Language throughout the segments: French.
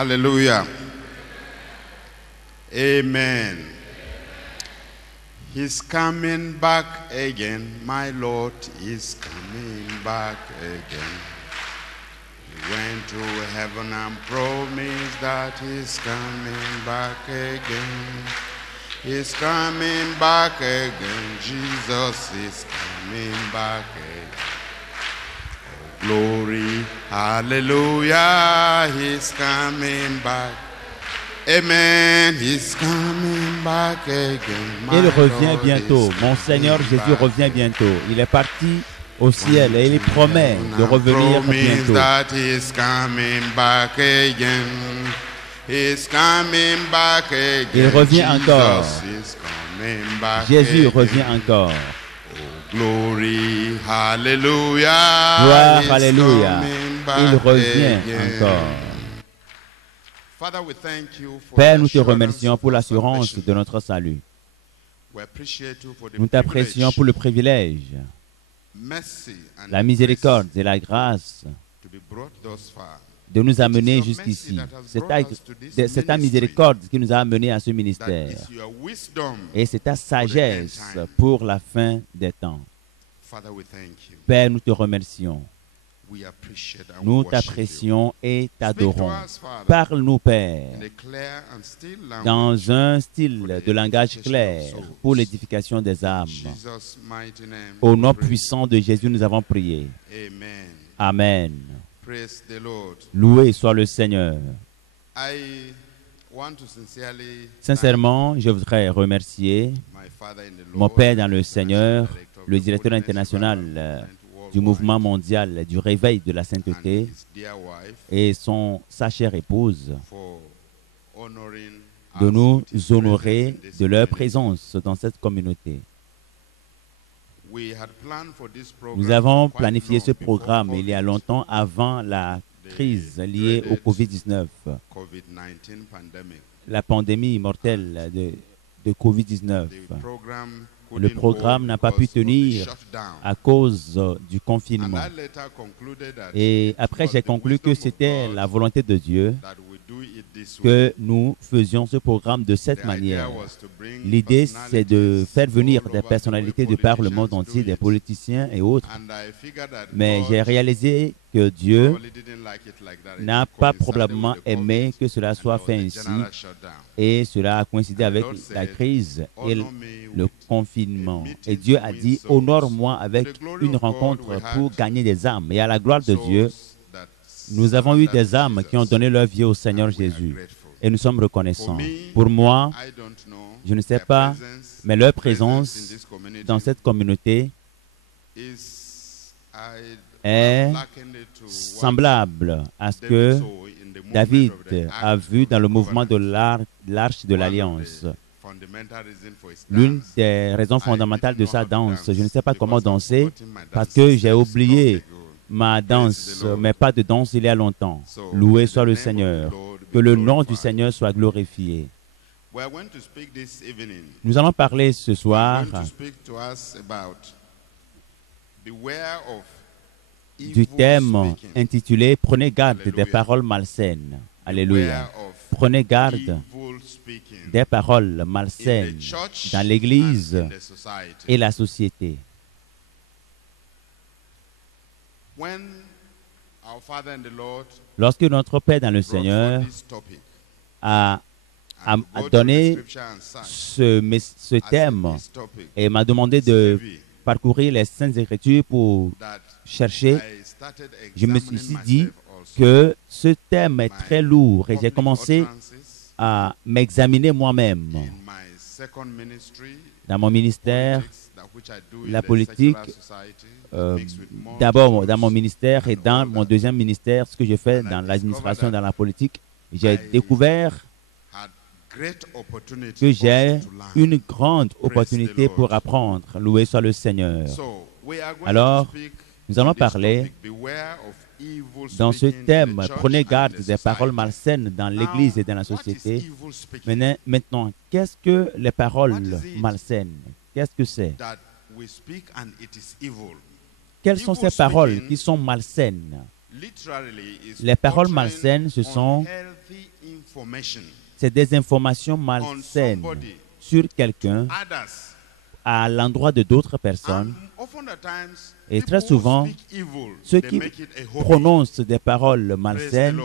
Hallelujah. Amen. He's coming back again. My Lord is coming back again. He went to heaven and promised that he's coming back again. He's coming back again. Jesus is coming back again. Oh, glory, hallelujah. He's coming back. Amen. He's coming back again. Il revient bientôt. Mon Seigneur Jésus revient bientôt. Il est parti au ciel et il promet de revenir bientôt. Il revient encore. Jésus revient encore. Glory, hallelujah. Gloire, alléluia. Il revient encore. Père, nous te remercions pour l'assurance de notre salut. Nous t'apprécions pour le privilège, la miséricorde et la grâce de nous amener jusqu'ici. C'est ta miséricorde qui nous a amenés à ce ministère. Et c'est ta sagesse pour la fin des temps. Père, nous te remercions. Nous t'apprécions et t'adorons. Parle-nous, Père, dans un style de langage clair pour l'édification des âmes. Au nom puissant de Jésus, nous avons prié. Amen. Loué soit le Seigneur. Sincèrement, je voudrais remercier mon Père dans le Seigneur, le directeur international du mouvement mondial du réveil de la sainteté et sa chère épouse de nous honorer de leur présence dans cette communauté. Nous avons planifié ce programme il y a longtemps avant la crise liée au COVID-19, la pandémie mortelle de COVID-19. Le programme n'a pas pu tenir à cause du confinement. Et après, j'ai conclu que c'était la volonté de Dieu que nous faisions ce programme de cette manière. L'idée, c'est de faire venir des personnalités de par le monde entier, des politiciens et autres. Mais j'ai réalisé que Dieu n'a pas probablement aimé que cela soit fait ainsi. Et cela a coïncidé avec la crise et le confinement. Et Dieu a dit, honore-moi avec une rencontre pour gagner des âmes. Et à la gloire de Dieu, nous avons eu des âmes qui ont donné leur vie au Seigneur Jésus. Et nous sommes reconnaissants. Pour moi, je ne sais pas, mais leur présence dans cette communauté est semblable à ce que David a vu dans le mouvement de l'Arche de l'Alliance. L'une des raisons fondamentales de sa danse, je ne sais pas comment danser parce que j'ai oublié ma danse, mais pas de danse il y a longtemps. Loué soit le Seigneur. Que le nom du Seigneur soit glorifié. Nous allons parler ce soir du thème intitulé « Prenez garde des paroles malsaines ». Alléluia. Prenez garde des paroles malsaines dans l'Église et la société. Lorsque notre Père dans le Seigneur a donné ce thème et m'a demandé de parcourir les Saintes Écritures pour chercher, je me suis dit que ce thème est très lourd et j'ai commencé à m'examiner moi-même dans mon ministère, la politique, d'abord dans mon ministère et dans mon deuxième ministère, ce que je fais dans l'administration, dans la politique, j'ai découvert que j'ai une grande opportunité pour apprendre. Loué soit le Seigneur. Alors, nous allons parler dans ce thème, prenez garde des paroles malsaines dans l'Église et dans la société. Maintenant, qu'est-ce que les paroles malsaines? Qu'est-ce que c'est? Quelles sont ces paroles qui sont malsaines? Les paroles malsaines, c'est des informations malsaines sur quelqu'un à l'endroit de d'autres personnes. Et très souvent, ceux qui prononcent des paroles malsaines,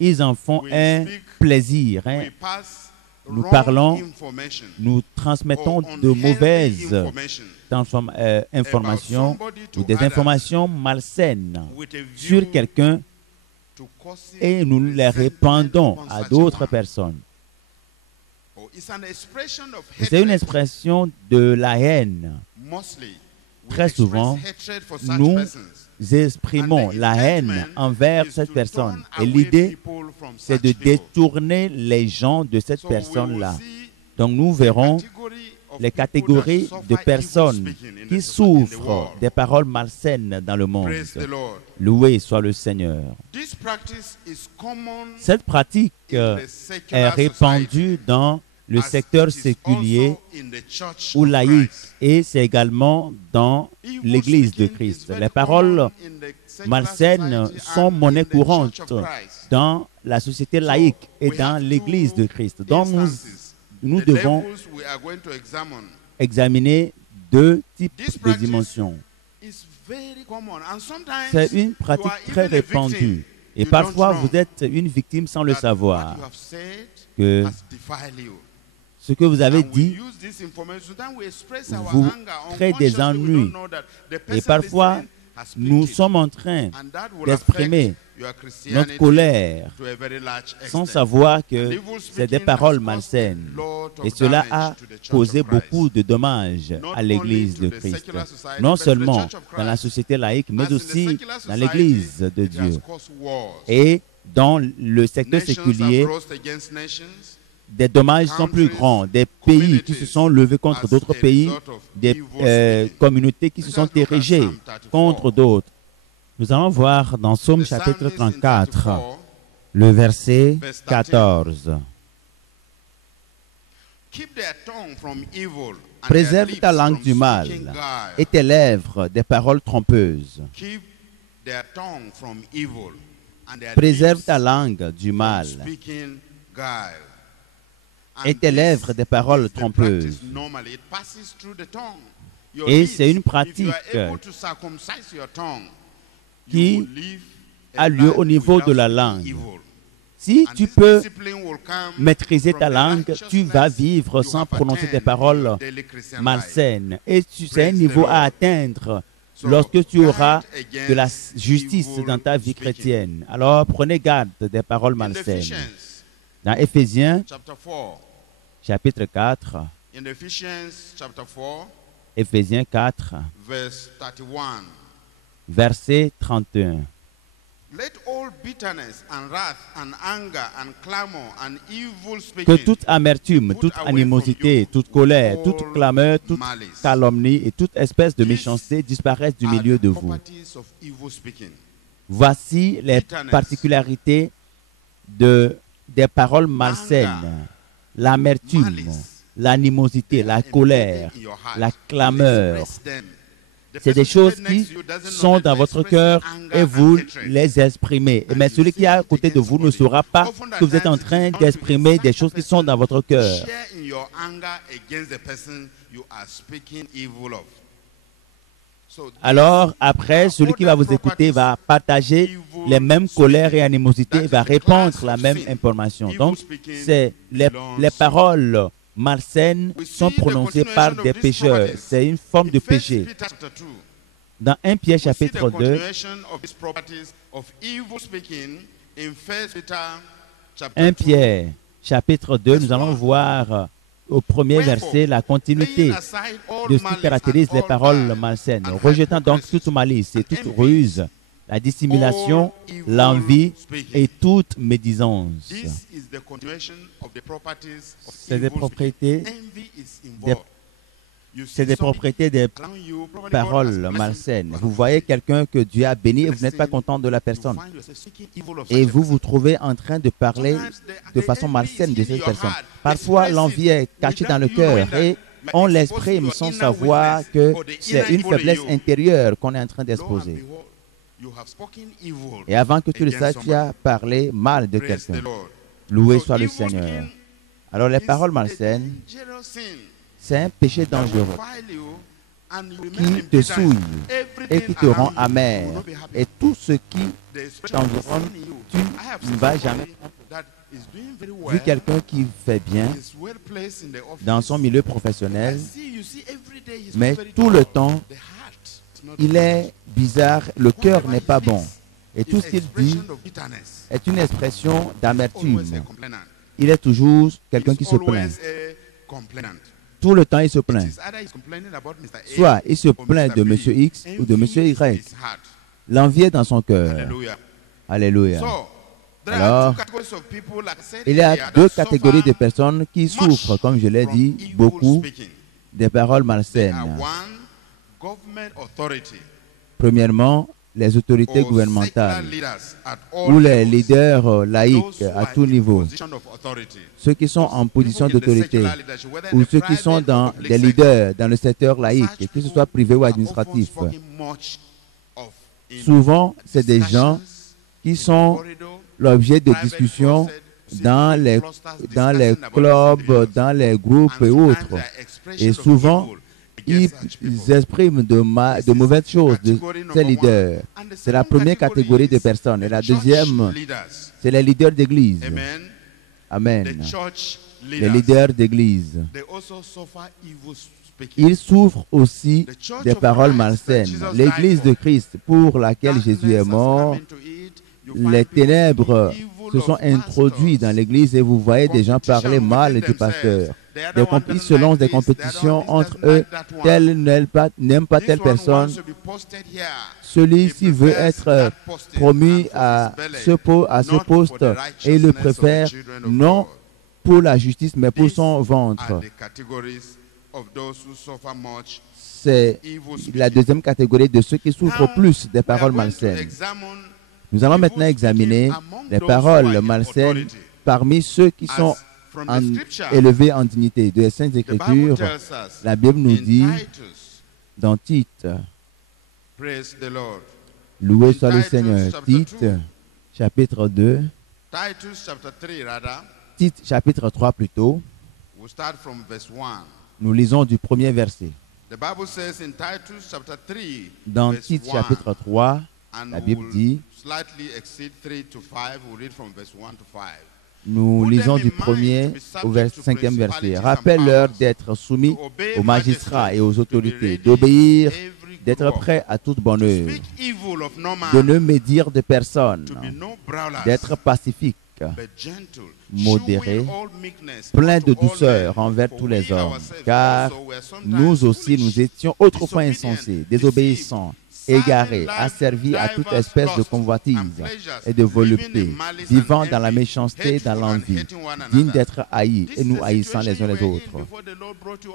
ils en font un plaisir. Nous parlons, nous transmettons de mauvaises informations ou des informations malsaines sur quelqu'un et nous les répandons à d'autres personnes. C'est une expression de la haine. Très souvent, nous exprimons la haine envers cette personne. Et l'idée, c'est de détourner les gens de cette personne-là. Donc nous verrons les catégories de personnes qui souffrent des paroles malsaines dans le monde. Loué soit le Seigneur. Cette pratique est répandue dans le secteur séculier ou laïque, et c'est également dans l'Église de Christ. Les paroles malsaines sont monnaie courante dans la société laïque et dans l'Église de Christ. Donc nous devons examiner deux types de dimensions. C'est une pratique très répandue. Et parfois, vous êtes une victime sans le savoir, que ce que vous avez dit vous crée des ennuis. Et parfois, nous sommes en train d'exprimer notre colère sans savoir que c'est des paroles malsaines. Et cela a causé beaucoup de dommages à l'Église de Christ. Non seulement dans la société laïque, mais aussi dans l'Église de Dieu. Et dans le secteur séculier, des dommages sont plus grands. Des pays qui se sont levés contre d'autres pays, des communautés qui se sont érigées contre d'autres. Nous allons voir dans Psaume chapitre 34, le verset 14. Préserve ta langue du mal et tes lèvres des paroles trompeuses. Préserve ta langue du mal et tes lèvres des paroles trompeuses. Et c'est une pratique qui a lieu au niveau de la langue. Si tu peux maîtriser ta langue, tu vas vivre sans prononcer des paroles malsaines. Et c'est un niveau à atteindre lorsque tu auras de la justice dans ta vie chrétienne. Alors prenez garde des paroles malsaines. Dans Éphésiens, chapitre 4, Éphésiens 4, verset 31. Que toute amertume, toute animosité, toute colère, toute clameur, toute calomnie et toute espèce de méchanceté disparaissent du milieu de vous. Voici les particularités des paroles malsaines: l'amertume, l'animosité, la colère, la clameur. C'est des choses qui sont dans votre cœur et vous les exprimez. Mais celui qui est à côté de vous ne saura pas que vous êtes en train d'exprimer des choses qui sont dans votre cœur. Alors, après, celui qui va vous écouter va partager les mêmes colères et animosités, va répandre la même information. Donc, c'est les paroles malsaines sont prononcées par des pécheurs. C'est une forme de péché. Dans 1 Pierre chapitre 2, 1 Pierre chapitre 2, nous allons voir au premier verset la continuité de ce qui caractérise les paroles malsaines. Rejetant donc toute malice et toute ruse, la dissimulation, l'envie et toute médisance. C'est des propriétés des paroles malsaines. Vous voyez quelqu'un que Dieu a béni et vous n'êtes pas content de la personne. Et vous vous trouvez en train de parler de façon malsaine de cette personne. Parfois, l'envie est cachée dans le cœur et on l'exprime sans savoir que c'est une faiblesse intérieure qu'on est en train d'exposer. Et avant que tu le saches, tu as parlé mal de quelqu'un. Loué soit le Seigneur. Alors les paroles malsaines, c'est un péché dangereux qui te souille et qui te rend amer. Et tout ce qui t'environne, tu ne vas jamais vu quelqu'un qui fait bien dans son milieu professionnel, mais tout le temps, il est bizarre, le cœur n'est pas bon. Et tout ce qu'il dit est une expression d'amertume. Il est toujours quelqu'un qui se plaint. Tout le temps, il se plaint. Soit il se plaint de M. X ou de M. Y. L'envie est dans son cœur. Alléluia. Alors, il y a deux catégories de personnes qui souffrent, comme je l'ai dit, beaucoup des paroles malsaines. Premièrement, les autorités gouvernementales ou les leaders laïcs à tout niveau, ceux qui sont en position d'autorité ou ceux qui sont des leaders dans le secteur laïque, que ce soit privé ou administratif. Souvent, c'est des gens qui sont l'objet de discussions dans les clubs, dans les groupes et autres. Et souvent, ils expriment de mauvaises choses de ces leaders. C'est la première catégorie de personnes. Et la deuxième, c'est les leaders d'église. Amen. Les leaders d'église. Ils souffrent aussi des paroles malsaines. L'église de Christ pour laquelle Jésus est mort, les ténèbres se sont introduites dans l'église et vous voyez des gens parler mal du pasteur. Ils se lancent des compétitions entre eux. Tel n'aime pas telle personne. Celui-ci veut être promu à ce poste et il le préfère non pour la justice mais pour son ventre. C'est la deuxième catégorie de ceux qui souffrent plus des paroles malsaines. Nous allons maintenant examiner les paroles malsaines parmi ceux qui sont élevés en dignité. De les Saintes Écritures, la Bible nous dit dans Tite, loué soit le Seigneur, Tite, chapitre 2, Tite, chapitre 3 plutôt, nous lisons du premier verset. Dans Tite, chapitre 3, la Bible dit, nous lisons du premier au cinquième verset. Rappelle-leur d'être soumis aux magistrats et aux autorités, d'obéir, d'être prêts à toute bonne œuvre, de ne médire de personne, d'être pacifique, modéré, plein de douceur envers tous les hommes, car nous aussi nous étions autrefois insensés, désobéissants, égarés, asservis à toute espèce de convoitise et de volupté, vivant dans la méchanceté, dans l'envie, dignes d'être haïs et nous haïssant les uns les autres.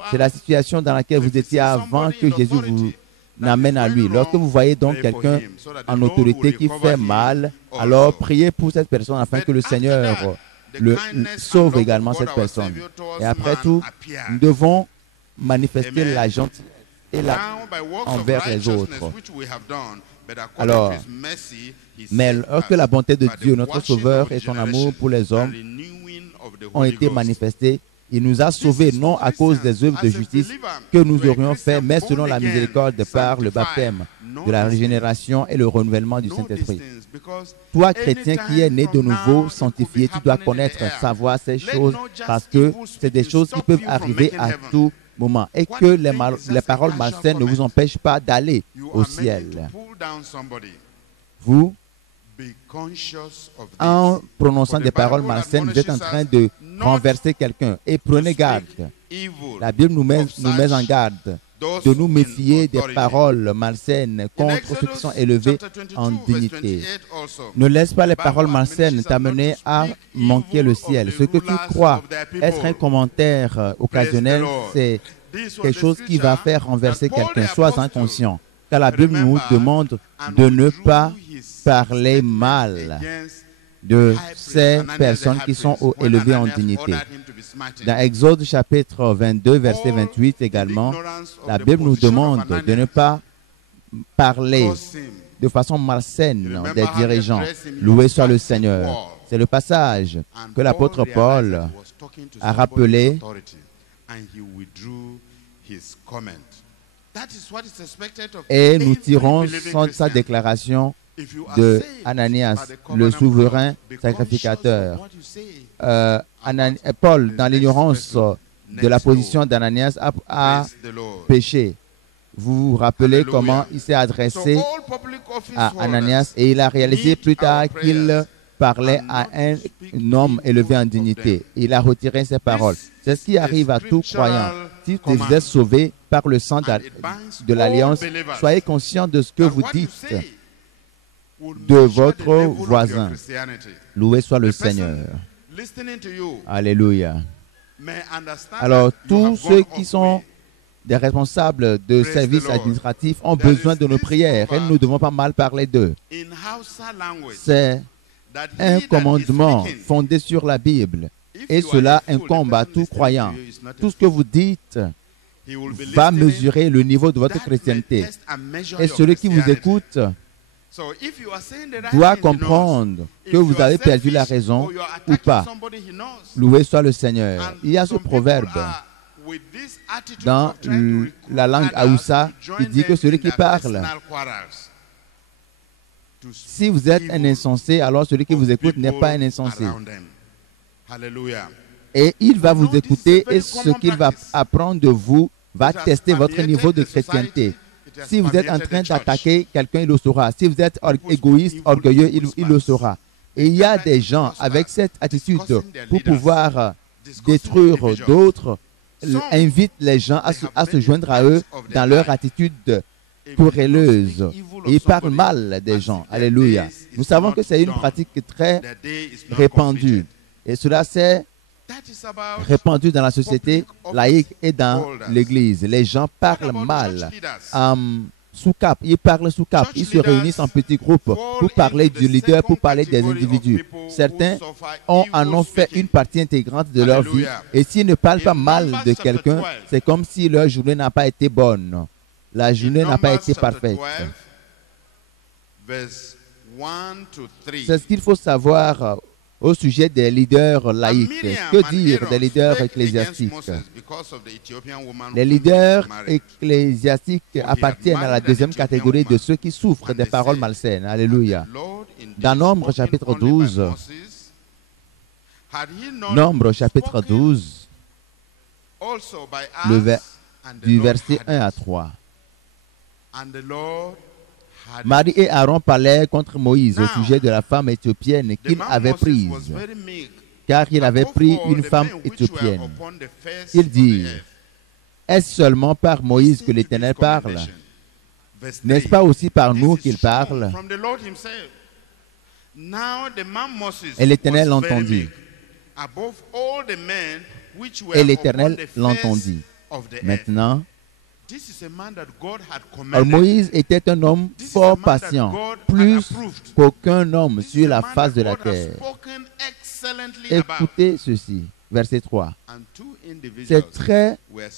C'est la situation dans laquelle vous étiez avant que Jésus vous n'amène à lui. Lorsque vous voyez donc quelqu'un en autorité qui fait mal, alors priez pour cette personne afin que le Seigneur le sauve également cette personne. Et après tout, nous devons manifester la gentillesse et envers les autres. Alors, mais lorsque la bonté de Dieu, notre Sauveur, et son amour pour les hommes ont été manifestés, il nous a sauvés non à cause des œuvres de justice que nous aurions fait, mais selon la miséricorde par le baptême de la régénération et le renouvellement du Saint-Esprit. Toi, chrétien qui es né de nouveau, sanctifié, tu dois connaître, savoir ces choses parce que c'est des choses qui peuvent arriver à tout moment et que les paroles malsaines ne vous empêchent pas d'aller au ciel. Vous, en prononçant des paroles malsaines, vous êtes en train de renverser quelqu'un et prenez garde. La Bible nous met en garde de nous méfier des paroles malsaines contre ceux qui sont élevés en dignité. Ne laisse pas les paroles malsaines t'amener à manquer le ciel. Ce que tu crois être un commentaire occasionnel, c'est quelque chose qui va faire renverser quelqu'un. Sois inconscient. Car la Bible nous demande de ne pas parler mal de ces personnes qui sont élevées en dignité. Dans Exode chapitre 22, verset 28 également, la Bible nous demande de ne pas parler de façon malsaine des dirigeants. Loué soit le Seigneur. C'est le passage que l'apôtre Paul a rappelé et nous tirons sa déclaration de Ananias, le souverain sacrificateur. Paul, dans l'ignorance de la position d'Ananias, a péché. Vous vous rappelez comment il s'est adressé à Ananias et il a réalisé plus tard qu'il parlait à un homme élevé en dignité. Il a retiré ses paroles. C'est ce qui arrive à tout croyant. Si vous êtes sauvés par le sang de l'Alliance, soyez conscients de ce que vous dites de votre voisin. Loué soit le Seigneur. Alléluia. Alors, tous ceux qui sont des responsables de services administratifs ont besoin de nos prières et nous ne devons pas mal parler d'eux. C'est un commandement fondé sur la Bible et cela incombe à tout croyant. Tout ce que vous dites va mesurer le niveau de votre chrétienté. Et celui qui vous écoute doit comprendre que vous avez perdu la raison ou pas. Loué soit le Seigneur. Il y a ce proverbe dans la langue Haoussa qui dit que celui qui parle, si vous êtes un insensé, alors celui qui vous écoute n'est pas un insensé. Et il va vous écouter et ce qu'il va apprendre de vous va tester votre niveau de chrétienté. Si vous êtes en train d'attaquer quelqu'un, il le saura. Si vous êtes égoïste, orgueilleux, il le saura. Et il y a des gens avec cette attitude pour pouvoir détruire d'autres, invitent les gens à se joindre à eux dans leur attitude querelleuse. Et ils parlent mal des gens. Alléluia. Nous savons que c'est une pratique très répandue. Et cela s'est répandu dans la société laïque et dans l'Église. Les gens parlent mal. Sous cap, ils parlent sous cap. Ils se réunissent en petits groupes pour parler du leader, pour parler des individus. Certains en ont fait une partie intégrante de leur vie. Et s'ils ne parlent pas mal de quelqu'un, c'est comme si leur journée n'a pas été bonne. La journée n'a pas été parfaite. C'est ce qu'il faut savoir au sujet des leaders laïcs. Que dire des leaders ecclésiastiques? Les leaders ecclésiastiques appartiennent à la deuxième catégorie de ceux qui souffrent des paroles malsaines. Alléluia. Dans Nombre chapitre 12, du verset 1 à 3. Marie et Aaron parlaient contre Moïse au sujet de la femme éthiopienne qu'il avait prise, car il avait pris une femme éthiopienne. Ils dirent, est-ce seulement par Moïse que l'Éternel parle? N'est-ce pas aussi par nous qu'il parle? Et l'Éternel l'entendit. Et l'Éternel l'entendit. Maintenant, Moïse était un homme fort patient, plus qu'aucun homme sur la face de la terre. Écoutez ceci, verset 3. C'est très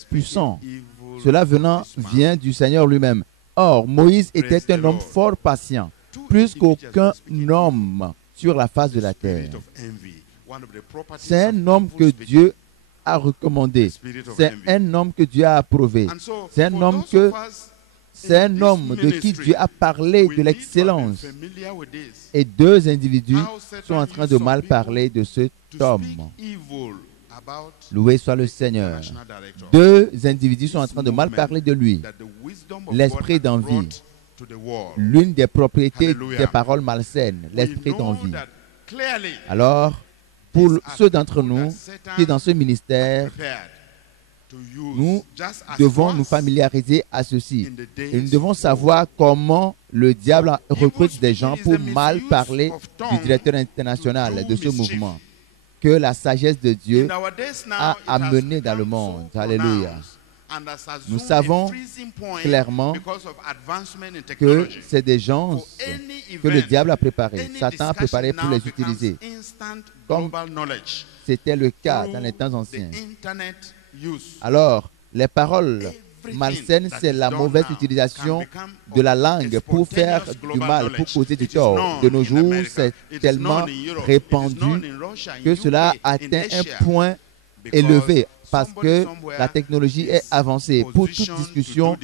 puissant. Cela vient du Seigneur lui-même. Or, Moïse était un homme fort patient, plus qu'aucun homme sur la face de la terre. C'est un homme que Dieu a recommandé. C'est un homme que Dieu a approuvé. C'est un homme de qui Dieu a parlé de l'excellence. Et deux individus sont en train de mal parler de cet homme. Loué soit le Seigneur. Deux individus sont en train de mal parler de lui. L'esprit d'envie. L'une des propriétés des paroles malsaines, l'esprit d'envie. Alors, pour ceux d'entre nous qui dans ce ministère, nous devons nous familiariser à ceci. Et nous devons savoir comment le diable recrute des gens pour mal parler du directeur international de ce mouvement que la sagesse de Dieu a amené dans le monde. Alléluia. Nous savons clairement que c'est des gens que le diable a préparés. Satan a préparé pour les utiliser. Comme c'était le cas dans les temps anciens. Alors, les paroles malsaine, c'est la mauvaise utilisation de la langue pour faire du mal, pour causer du tort. De nos jours, c'est tellement répandu que cela atteint un point élevé parce que la technologie est avancée. Pour toute discussion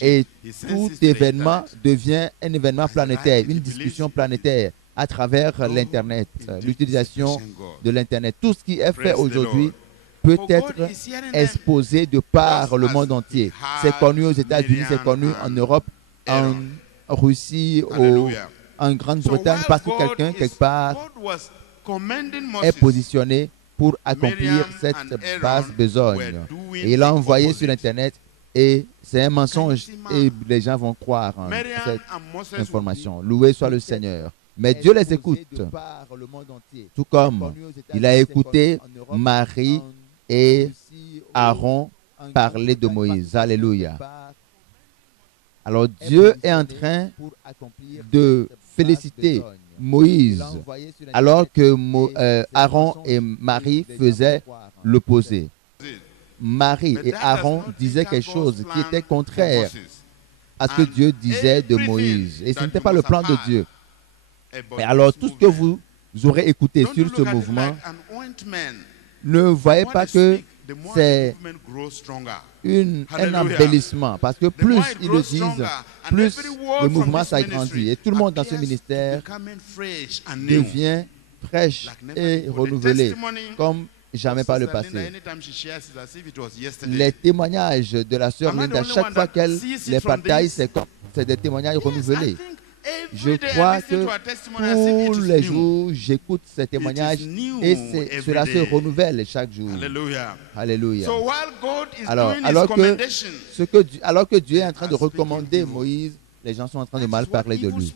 et tout événement devient un événement planétaire, une discussion planétaire à travers l'Internet, l'utilisation de l'Internet. Tout ce qui est fait aujourd'hui peut être exposé de par le monde entier. C'est connu aux États-Unis, c'est connu en Europe, en Russie, en Grande-Bretagne, parce que quelqu'un, quelque part, est positionné pour accomplir cette basse besogne. Et il l'a envoyé sur Internet et c'est un mensonge et les gens vont croire en cette information. Loué soit le Seigneur. Mais Dieu les écoute, tout comme il a écouté Marie et Aaron parler de Moïse. Alléluia. Alors Dieu est en train de féliciter Moïse alors que Aaron et Marie faisaient l'opposé. Marie et Aaron disaient quelque chose qui était contraire à ce que Dieu disait de Moïse. Et ce n'était pas le plan de Dieu. Et alors tout ce que vous aurez écouté sur ce mouvement, ne voyez pas que c'est un embellissement, parce que plus ils le disent, plus le mouvement s'agrandit. Et tout le monde dans ce ministère devient fraîche et renouvelé, comme jamais par le passé. Les témoignages de la sœur Linda, chaque fois qu'elle les partage, c'est des témoignages renouvelés. Je crois que tous les jours, j'écoute ces témoignages et cela se renouvelle chaque jour. Alléluia. Alors que Dieu est en train de recommander Moïse, les gens sont en train de mal parler de lui.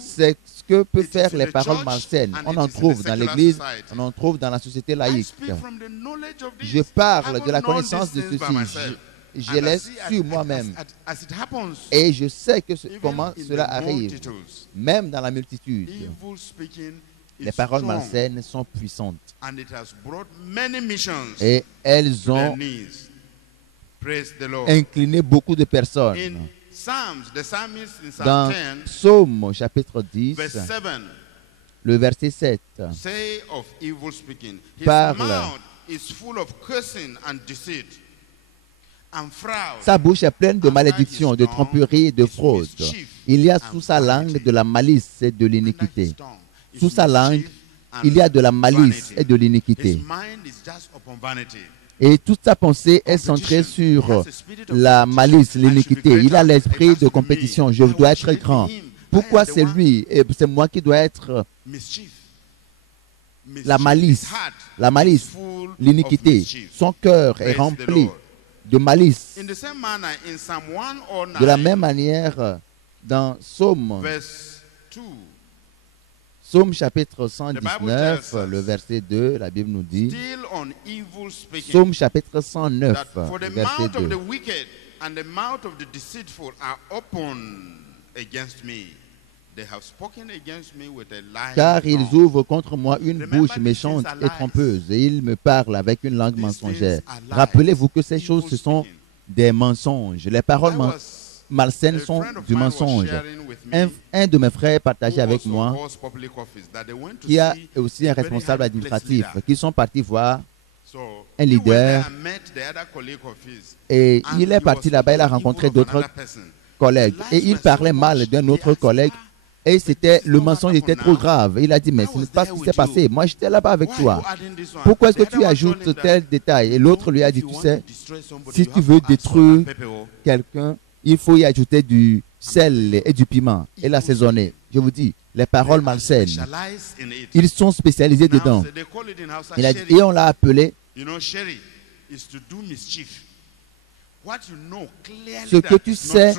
C'est ce que peuvent faire les paroles malsaines. On en trouve dans l'Église, on en trouve dans la société laïque. Je parle de la connaissance de ceci. Je l'ai su moi-même. Et je sais comment cela arrive. Même dans la multitude, les paroles malsaines sont puissantes. Et elles ont incliné beaucoup de personnes. Dans Psaume chapitre 10, le verset 7 parle. Sa bouche est pleine de malédictions, de tromperies et de fraude. Il y a sous sa langue de la malice et de l'iniquité. Sous sa langue, il y a de la malice et de l'iniquité. Et toute sa pensée est centrée sur la malice, l'iniquité. Il a l'esprit de compétition. Je dois être grand. Pourquoi c'est lui et c'est moi qui dois être la malice, l'iniquité. Son cœur est rempli de malice. De la même manière, dans Psaume chapitre 119, le verset 2, la Bible nous dit, Psaume chapitre 109, verset 2. Car ils ouvrent contre moi une bouche méchante et trompeuse, et ils me parlent avec une langue mensongère. Rappelez-vous que ces choses, ce sont des mensonges. Les paroles malsaines sont du mensonge. Un de mes frères partageait avec moi, qui a aussi un responsable administratif, qui sont partis voir un leader, et il est parti là-bas, il a rencontré d'autres collègues, et il parlait mal d'un autre collègue. Et le mensonge était trop grave. Il a dit, mais ce n'est pas ce qui s'est passé. Moi, j'étais là-bas avec toi. Pourquoi est-ce que tu ajoutes tel détail? Et l'autre lui a dit, tu sais, si tu veux détruire quelqu'un, il faut y ajouter du sel et du piment et l'assaisonner. Je vous dis, les paroles malsaines, ils sont spécialisés dedans. Il a dit, et on l'a appelé ce que tu sais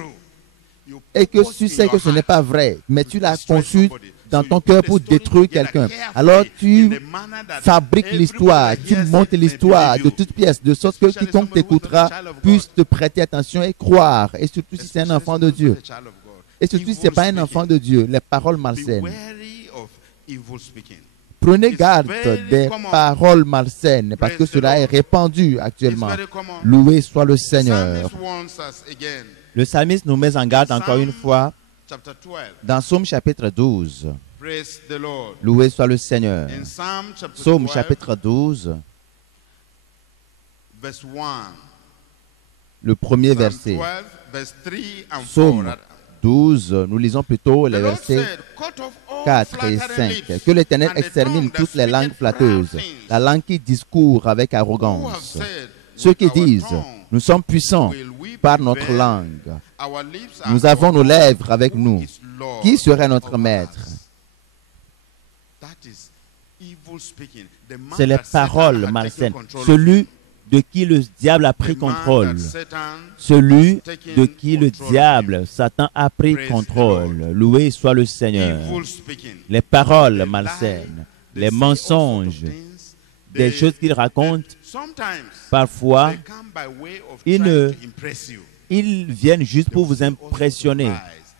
et que tu sais que ce n'est pas vrai, mais tu l'as conçu dans ton cœur pour détruire quelqu'un. Alors tu fabriques l'histoire, tu montes l'histoire de toutes pièces, de sorte que quiconque t'écoutera puisse te prêter attention et croire, et surtout si c'est un enfant de Dieu. Et surtout si ce n'est pas un enfant de Dieu, les paroles malsaines. Prenez garde des paroles malsaines parce que cela est répandu actuellement. Loué soit le Seigneur. Le psalmiste nous met en garde encore une fois dans Psaume chapitre 12. Loué soit le Seigneur. Psaume chapitre 12, le premier verset. Psaume 12, nous lisons plutôt les versets 4 et 5. Que l'Éternel extermine toutes les langues flatteuses, la langue qui discourt avec arrogance. Ceux qui disent, nous sommes puissants par notre langue. Nous avons nos lèvres avec nous. Qui serait notre maître? C'est les paroles malsaines. Celui de qui le diable a pris contrôle. Celui de qui le diable, Satan, a pris contrôle. Loué soit le Seigneur. Les paroles malsaines, les mensonges, des choses qu'il raconte, parfois, ils viennent juste pour vous impressionner.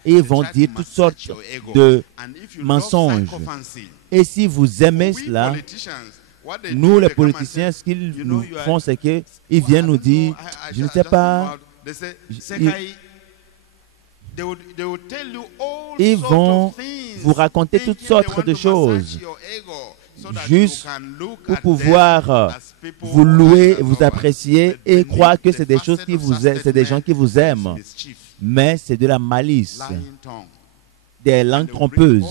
Et ils vont dire toutes sortes de mensonges. Et si vous aimez cela, nous, les politiciens, ce qu'ils nous font, c'est qu'ils viennent nous dire, je ne sais pas, ils vont vous raconter toutes sortes de choses, juste pour pouvoir vous louer, vous apprécier et croire que c'est des choses qui vous aiment, c'est des gens qui vous aiment. Mais c'est de la malice, des langues trompeuses.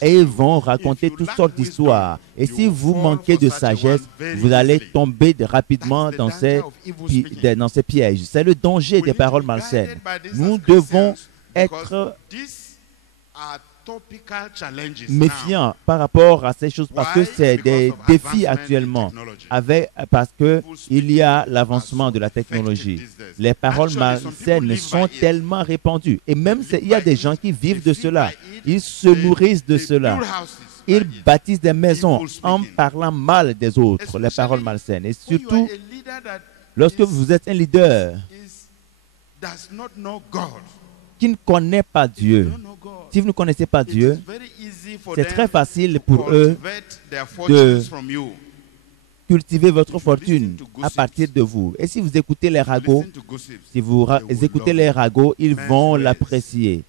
Et ils vont raconter toutes sortes d'histoires. Et si vous manquez de sagesse, vous allez tomber rapidement dans ces pièges. C'est le danger des paroles malsaines. Nous devons être méfiants par rapport à ces choses parce que c'est des défis actuellement parce qu'il y a l'avancement de la technologie. Les paroles malsaines sont tellement répandues et même il y a des gens qui vivent de cela. Ils se nourrissent de cela. Ils bâtissent des maisons en parlant mal des autres, les paroles malsaines. Et surtout, lorsque vous êtes un leader qui ne connaît pas Dieu, si vous ne connaissez pas Dieu, c'est très facile pour eux de cultiver votre fortune à partir de vous. Et si vous écoutez les ragots, ils vont l'apprécier.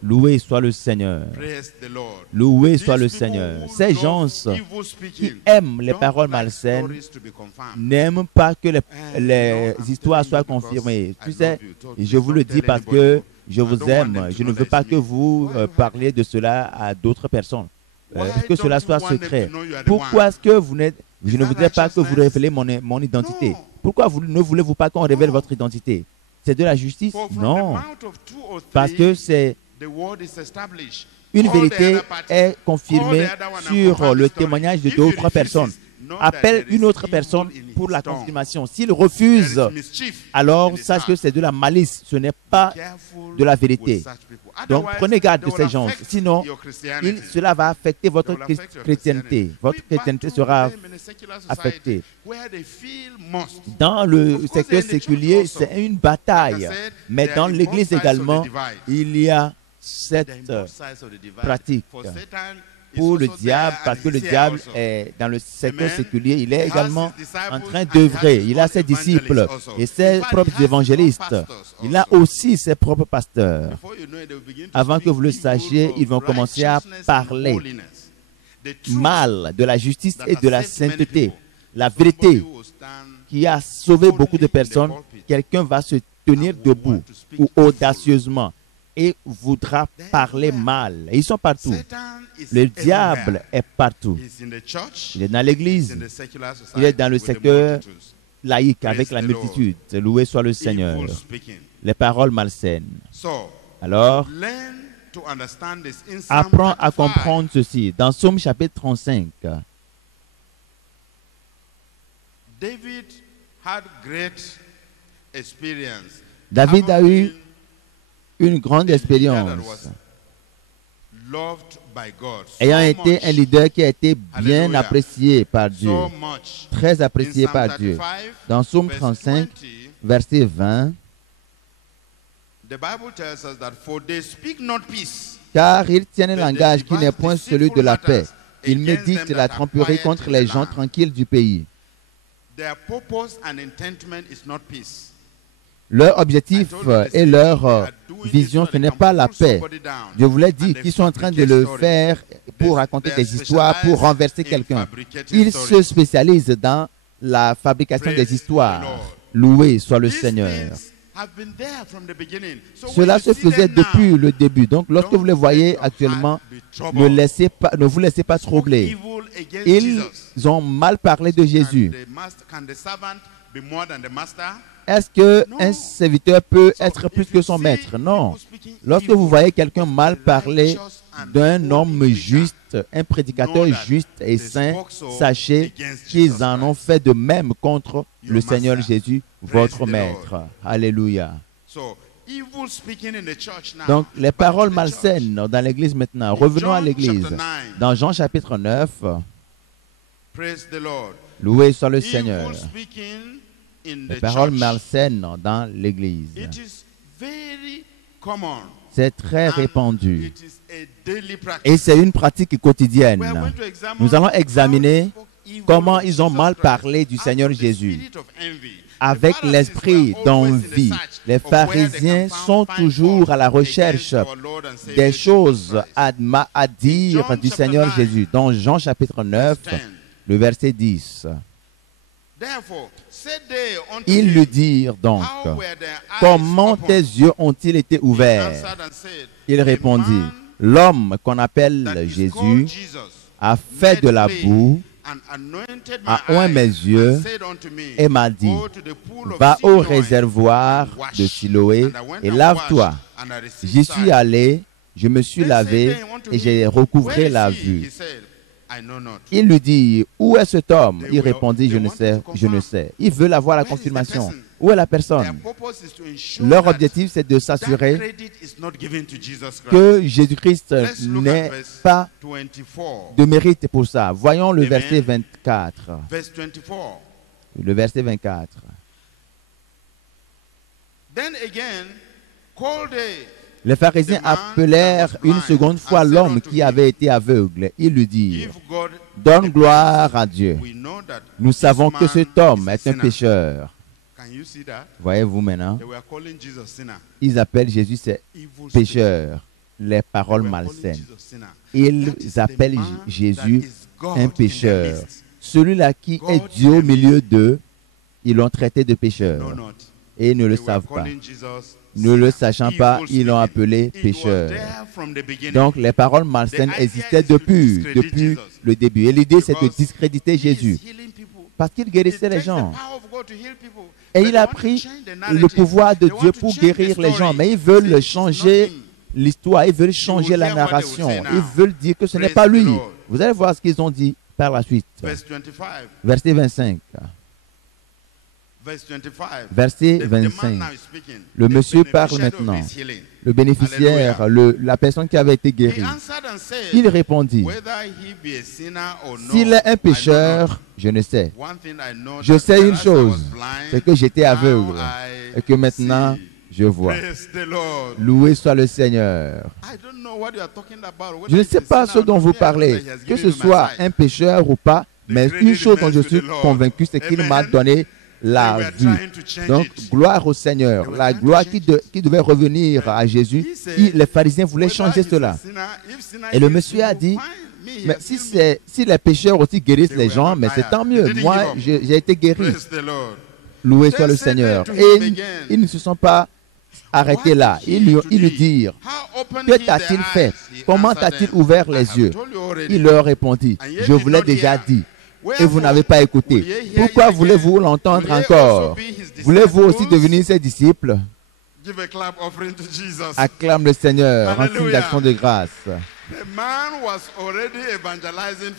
Loué soit le Seigneur. Loué soit le Seigneur. Ces gens qui aiment les paroles malsaines n'aiment pas que les histoires soient confirmées. Tu sais, je vous le dis parce que je vous aime. Je ne veux pas que vous parliez de cela à d'autres personnes. Que cela soit secret. Pourquoi est-ce que je ne voudrais pas que vous révélez mon identité? Pourquoi ne voulez-vous pas qu'on révèle votre identité? C'est de la justice? Non. Parce que c'est une vérité est confirmée sur le témoignage de d'autres personnes. Appelle une autre personne pour la confirmation. S'il refuse, alors sache que c'est de la malice. Ce n'est pas de la vérité. Donc prenez garde de ces gens. Sinon, cela va affecter votre chrétienté. Votre chrétienté sera affectée. Dans le secteur séculier, c'est une bataille. Mais dans l'Église également, il y a cette pratique. Pour le diable, parce que le diable est dans le secteur séculier, il est également en train d'œuvrer. Il a ses disciples et ses propres évangélistes. Il a aussi ses propres pasteurs. Avant que vous le sachiez, ils vont commencer à parler mal de la justice et de la sainteté. La vérité qui a sauvé beaucoup de personnes, quelqu'un va se tenir debout ou audacieusement et voudra parler mal. Ils sont partout. Le diable est partout. Il est dans l'église. Il est dans le secteur laïque avec la multitude. Loué soit le Seigneur. Les paroles malsaines. Alors, apprends à comprendre ceci. Dans Psaume chapitre 35, David a eu une grande expérience. Ayant été un leader qui a été bien apprécié par Dieu, très apprécié par Dieu. Dans Psaume 35, verset 20, car ils tiennent un langage qui n'est point celui de la paix. Ils méditent la tromperie contre les gens tranquilles du pays. Leur objectif et leur vision, ce n'est pas la paix. Je vous l'ai dit qu'ils sont en train de le faire pour raconter des histoires, pour renverser quelqu'un. Ils se spécialisent dans la fabrication des histoires. Loué soit le Seigneur. Cela se faisait depuis le début. Donc, lorsque vous les voyez actuellement, ne vous laissez pas troubler. Ils ont mal parlé de Jésus. Est-ce qu'un serviteur peut être plus que son maître? Non. Lorsque vous voyez quelqu'un mal parler d'un homme juste, un prédicateur juste et saint, sachez qu'ils en ont fait de même contre le Seigneur Jésus, votre maître. Alléluia. Donc, les paroles malsaines dans l'Église maintenant. Revenons à l'Église. Dans Jean chapitre 9, loué soit le Seigneur. Les paroles malsaines dans l'Église. C'est très répandu. Et c'est une pratique quotidienne. Nous allons examiner comment ils ont mal parlé du Seigneur Jésus. Avec l'esprit d'envie, les pharisiens sont toujours à la recherche des choses à dire du Seigneur Jésus. Dans Jean chapitre 9, le verset 10. Ils lui dirent donc, comment tes yeux ont-ils été ouverts? Il répondit, l'homme qu'on appelle Jésus a fait de la boue, a oint mes yeux et m'a dit, va au réservoir de Siloé et lave-toi. J'y suis allé, je me suis lavé et j'ai recouvré la vue. Il lui dit, où est cet homme? Il répondit, je ne sais, je ne sais. Ils veulent avoir la confirmation. Où est la personne? Leur objectif, c'est de s'assurer que Jésus-Christ n'ait pas de mérite pour ça. Voyons le verset 24. Le verset 24. Les pharisiens appelèrent une seconde fois l'homme qui avait été aveugle. Ils lui dirent, donne gloire à Dieu. Nous savons que cet homme est un pécheur. Voyez-vous maintenant? Ils appellent Jésus pécheur, les paroles malsaines. Ils appellent Jésus un pécheur. Celui-là qui est Dieu au milieu d'eux, ils l'ont traité de pécheur. Et ils ne le savent pas. Ne le sachant pas, ils l'ont appelé pécheur. Donc, les paroles malsaines existaient depuis le début. Et l'idée, c'est de discréditer Jésus. Parce qu'il guérissait les gens. Et il a pris le pouvoir de Dieu pour guérir les gens. Mais ils veulent changer l'histoire, ils veulent changer la narration. Ils veulent dire que ce n'est pas lui. Vous allez voir ce qu'ils ont dit par la suite. Verset 25. Verset 25. Le monsieur parle maintenant. Le bénéficiaire, la personne qui avait été guérie. Il répondit, s'il est un pécheur, je ne sais. Je sais une chose, c'est que j'étais aveugle et que maintenant je vois. Loué soit le Seigneur. Je ne sais pas ce dont vous parlez, que ce soit un pécheur ou pas, mais une chose dont je suis convaincu, c'est qu'il m'a donné la vue. Donc, gloire au Seigneur. La gloire qui devait revenir à Jésus, les pharisiens voulaient changer cela. Et le monsieur a dit, mais si les pécheurs aussi guérissent les gens, mais c'est tant mieux. Moi, j'ai été guéri. Loué soit le Seigneur. Et ils ne se sont pas arrêtés là. Ils lui dirent, que t'a-t-il fait? Comment t'a-t-il ouvert les yeux? Il leur répondit, je vous l'ai déjà dit. Et vous n'avez pas écouté. Pourquoi voulez-vous l'entendre encore? Voulez-vous aussi devenir ses disciples? Acclame le Seigneur en signe d'action de grâce.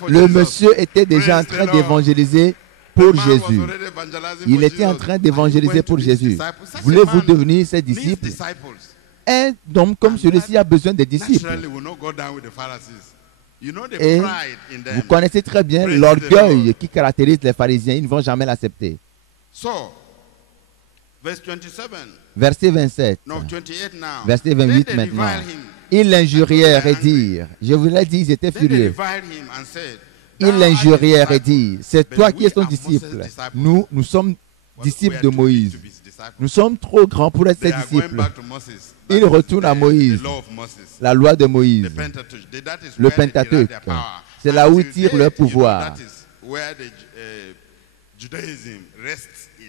Le monsieur était déjà en train d'évangéliser pour Jésus. Il était en train d'évangéliser pour Jésus. Voulez-vous devenir ses disciples? Un homme comme celui-ci a besoin des disciples. Et vous connaissez très bien l'orgueil qui caractérise les pharisiens. Ils ne vont jamais l'accepter. Verset 27. Verset 28 maintenant. Ils l'injurièrent et dirent, je vous l'ai dit, ils étaient furieux. Ils l'injurièrent et dirent, c'est toi qui es ton disciple. Nous sommes disciples de Moïse. Nous sommes trop grands pour être ses disciples. Ils retournent à Moïse, la loi de Moïse, le Pentateuque. C'est là où ils tirent leur pouvoir.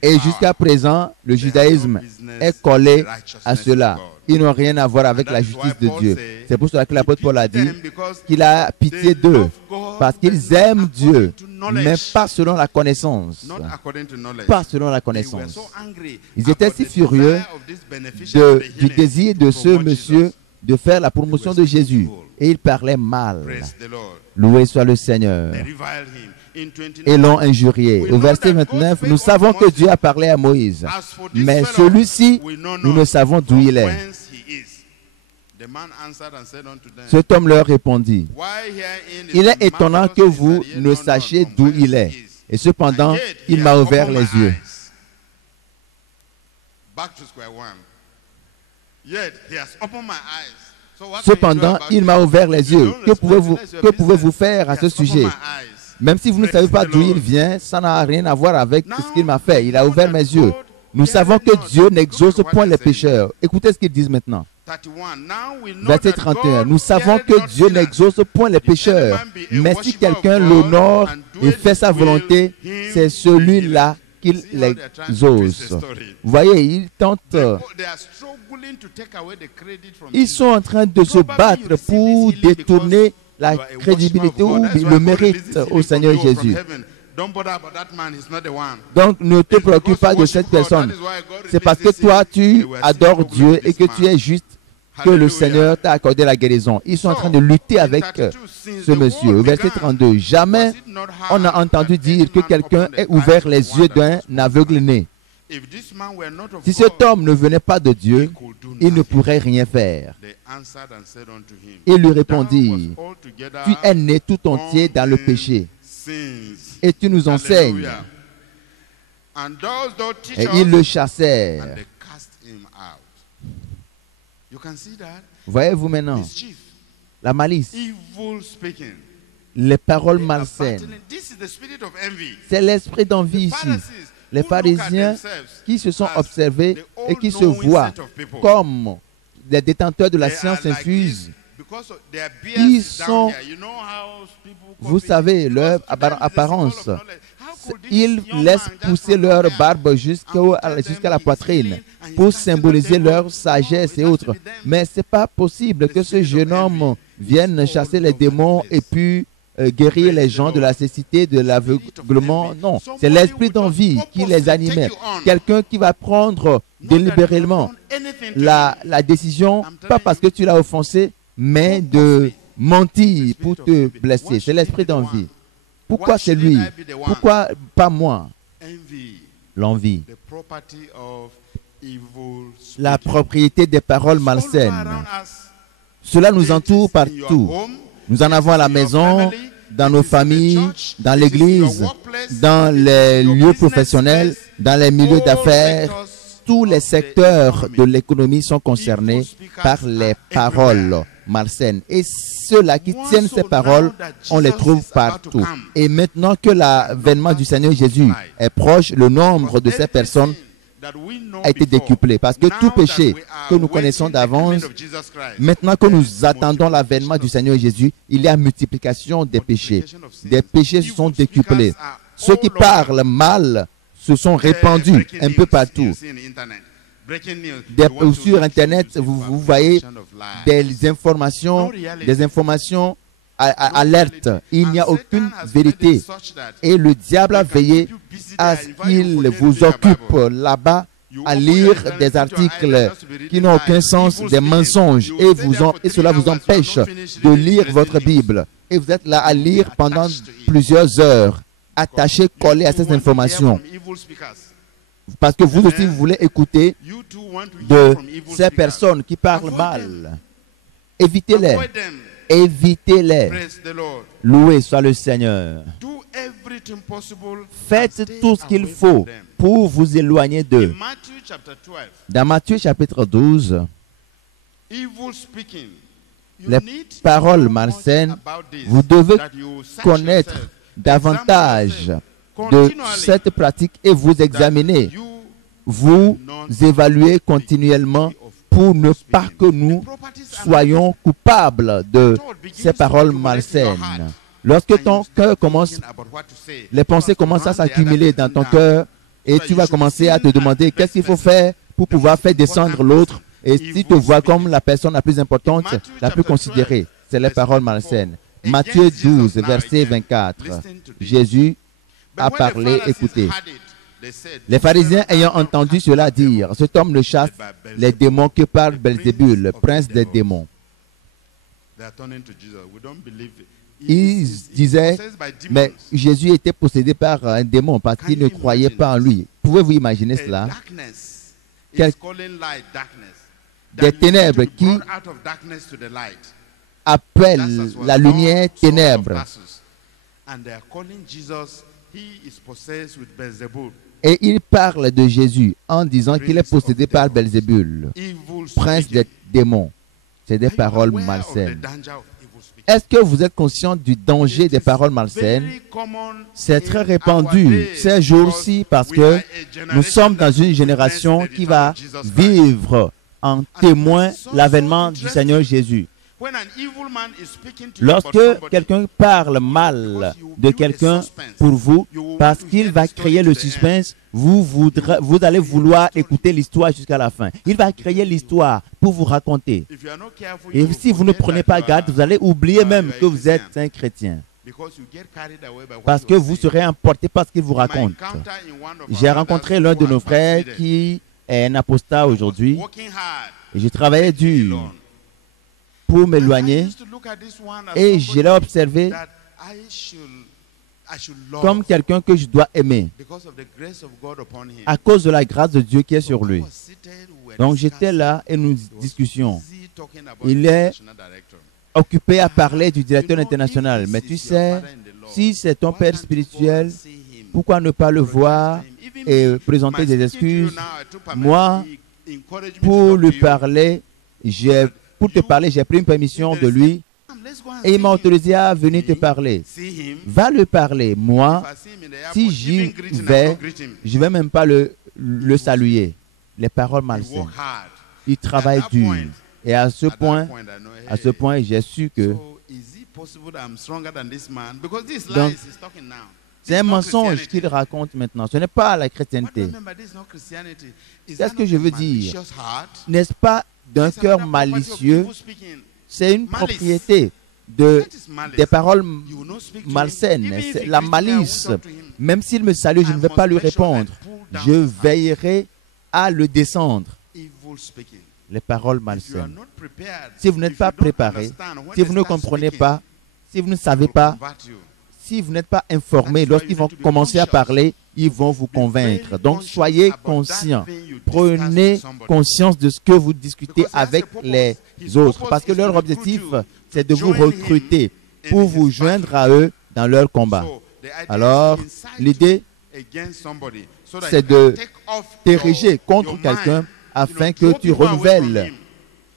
Et jusqu'à présent, le judaïsme est collé à cela. Ils n'ont rien à voir avec la justice de Dieu. C'est pour cela que l'apôtre Paul a dit qu'il a pitié d'eux, parce qu'ils aiment Dieu, mais pas selon la connaissance. Pas selon la connaissance. Ils étaient si furieux du désir de ce monsieur de faire la promotion de Jésus. Et ils parlaient mal. Loué soit le Seigneur. Et l'ont injurié. Au verset 29, nous savons que Dieu a parlé à Moïse, mais celui-ci, nous ne savons d'où il est. Cet homme leur répondit, il est étonnant que vous ne sachiez d'où il est. Et cependant, il m'a ouvert les yeux. Cependant, il m'a ouvert les yeux. Que pouvez-vous faire à ce sujet? Même si vous ne savez pas d'où il vient, ça n'a rien à voir avec ce qu'il m'a fait. Il a ouvert mes yeux. Nous savons que Dieu n'exauce point les pécheurs. Écoutez ce qu'ils disent maintenant. Verset 31. Nous savons que Dieu n'exauce point les pécheurs. Mais si quelqu'un l'honore et fait sa volonté, c'est celui-là qu'il l'exauce. Vous voyez, ils tentent. Ils sont en train de se battre pour détourner la crédibilité ou le mérite au Seigneur Jésus. Donc ne te préoccupe pas de cette personne. C'est parce que toi tu adores Dieu et que tu es juste que le Seigneur t'a accordé la guérison. Ils sont en train de lutter avec ce monsieur. Au verset 32, jamais on n'a entendu dire que quelqu'un ait ouvert les yeux d'un aveugle-né. Si cet homme ne venait pas de Dieu, il ne pourrait rien faire. Ils lui répondirent, tu es né tout entier dans le péché et tu nous enseignes. Et ils le chassèrent. Voyez-vous maintenant la malice, les paroles malsaines. C'est l'esprit d'envie ici. Les pharisiens qui se sont observés et qui se voient comme des détenteurs de la science infuse, ils sont, vous savez, leur apparence. Ils laissent pousser leur barbe jusqu'à la poitrine pour symboliser leur sagesse et autres. Mais ce n'est pas possible que ce jeune homme vienne chasser les démons et puis guérir les gens de la cécité, de l'aveuglement. Non, c'est l'esprit d'envie qui les animait. Quelqu'un qui va prendre délibérément la décision, pas parce que tu l'as offensé, mais de mentir pour te blesser. C'est l'esprit d'envie. Pourquoi c'est lui? Pourquoi pas moi? L'envie. La propriété des paroles malsaines. Cela nous entoure partout. Nous en avons à la maison, dans nos familles, dans l'église, dans les lieux professionnels, dans les milieux d'affaires. Tous les secteurs de l'économie sont concernés par les paroles malsaines. Et ceux-là qui tiennent ces paroles, on les trouve partout. Et maintenant que l'avènement du Seigneur Jésus est proche, le nombre de ces personnes a été décuplé. Parce que tout péché que nous connaissons d'avance, maintenant que nous attendons l'avènement du Seigneur Jésus, il y a multiplication des péchés. Des péchés se sont décuplés. Ceux qui parlent mal se sont répandus un peu partout. Sur Internet, vous voyez des informations alertes. Il n'y a aucune vérité. Et le diable a veillé à ce qu'il vous occupe là-bas à lire des articles qui n'ont aucun sens, des mensonges. Et cela vous empêche de lire votre Bible. Et vous êtes là à lire pendant plusieurs heures, attachés, collés à ces informations. Parce que vous aussi, vous voulez écouter de ces personnes qui parlent mal. Évitez-les. Évitez-les. Loué soit le Seigneur. Faites tout ce qu'il faut pour vous éloigner d'eux. Dans Matthieu chapitre 12, les paroles malsaines, vous devez connaître davantage de cette pratique et vous examiner, vous évaluer continuellement pour ne pas que nous soyons coupables de ces paroles malsaines. Lorsque ton cœur commence, les pensées commencent à s'accumuler dans ton cœur et tu vas commencer à te demander qu'est-ce qu'il faut faire pour pouvoir faire descendre l'autre. Et si tu te vois comme la personne la plus importante, la plus considérée, c'est les paroles malsaines. Matthieu 12, verset 24. Jésus a parlé, écoutez. Les pharisiens ayant entendu cela dire, cet homme ne chasse les démons que par Belzébul, le prince des démons. Ils disaient, mais Jésus était possédé par un démon parce qu'il ne croyait pas en lui. Pouvez-vous imaginer cela? Des ténèbres qui appellent la lumière ténèbres. Et il parle de Jésus en disant qu'il est possédé par Belzébul, prince des démons. C'est des paroles malsaines. Est-ce que vous êtes conscient du danger des paroles malsaines? C'est très répandu ces jours-ci parce que nous sommes dans une génération qui va vivre en témoin l'avènement du Seigneur Jésus. Lorsque quelqu'un parle mal de quelqu'un pour vous, parce qu'il va créer le suspense, vous allez vouloir écouter l'histoire jusqu'à la fin. Il va créer l'histoire pour vous raconter. Et si vous ne prenez pas garde, vous allez oublier même que vous êtes un chrétien. Parce que vous serez emporté par ce qu'il vous raconte. J'ai rencontré l'un de nos frères qui est un apostat aujourd'hui. Et je travaillais dur pour m'éloigner et je l'ai observé comme quelqu'un que je dois aimer à cause de la grâce de Dieu qui est sur lui. Donc j'étais là et nous discutions. Il est occupé à parler du directeur international. Mais tu sais, si c'est ton père spirituel, pourquoi ne pas le voir et présenter des excuses? Moi, pour lui parler, pour te parler, j'ai pris une permission de lui et il m'a autorisé à venir te parler. Va le parler. Moi, si j'y vais, je ne vais même pas le saluer. Les paroles malsaines. Il travaille dur. Et à ce point, j'ai su que donc, c'est un mensonge qu'il raconte maintenant. Ce n'est pas la chrétienté. Qu'est-ce que je veux dire? N'est-ce pas d'un cœur malicieux? C'est une propriété des paroles malsaines. C'est la malice. Même s'il me salue, je ne vais pas lui répondre. Je veillerai à le descendre. Les paroles malsaines. Si vous n'êtes pas préparé, si vous ne comprenez pas, si vous ne savez pas, si vous n'êtes pas informé, lorsqu'ils vont commencer à parler, ils vont vous convaincre. Donc, soyez conscients. Prenez conscience de ce que vous discutez avec les autres. Parce que leur objectif, c'est de vous recruter pour vous joindre à eux dans leur combat. Alors, l'idée, c'est de t'ériger contre quelqu'un afin que tu renouvelles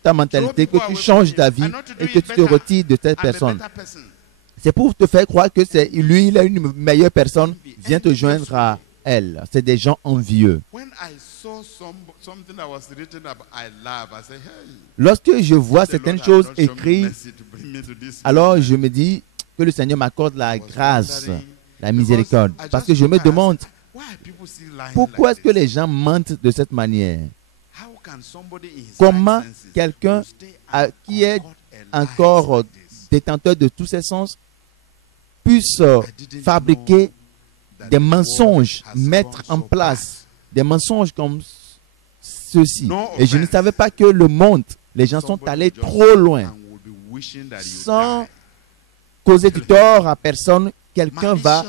ta mentalité, que tu changes d'avis et que tu te retires de cette personne. C'est pour te faire croire que c'est lui, il est une meilleure personne, viens te joindre à elle. C'est des gens envieux. Lorsque je vois certaines choses écrites, alors je me dis que le Seigneur m'accorde la grâce, la miséricorde. Parce que je me demande, pourquoi est-ce que les gens mentent de cette manière? Comment quelqu'un qui est encore détenteur de tous ses sens puisse fabriquer des mensonges, mettre en place des mensonges comme ceci. Et je ne savais pas que le monde, les gens sont allés trop loin. Sans causer du tort à personne, quelqu'un va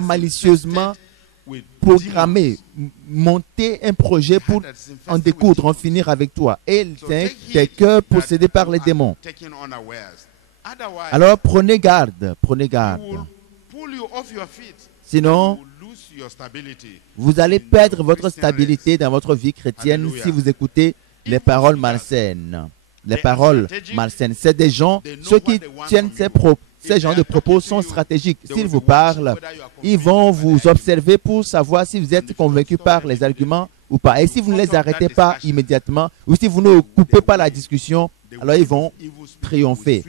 malicieusement programmer, monter un projet pour en découdre, en finir avec toi. Et c'est des cœurs possédés par les démons. Alors prenez garde, prenez garde. Sinon, vous allez perdre votre stabilité dans votre vie chrétienne si vous écoutez les paroles malsaines. les paroles malsaines. C'est des gens, ceux qui tiennent ces genres de propos sont stratégiques. S'ils vous parlent, ils vont vous observer pour savoir si vous êtes convaincu par les arguments ou pas. Et si vous ne les arrêtez pas immédiatement, ou si vous ne coupez pas la discussion, alors ils vont triompher.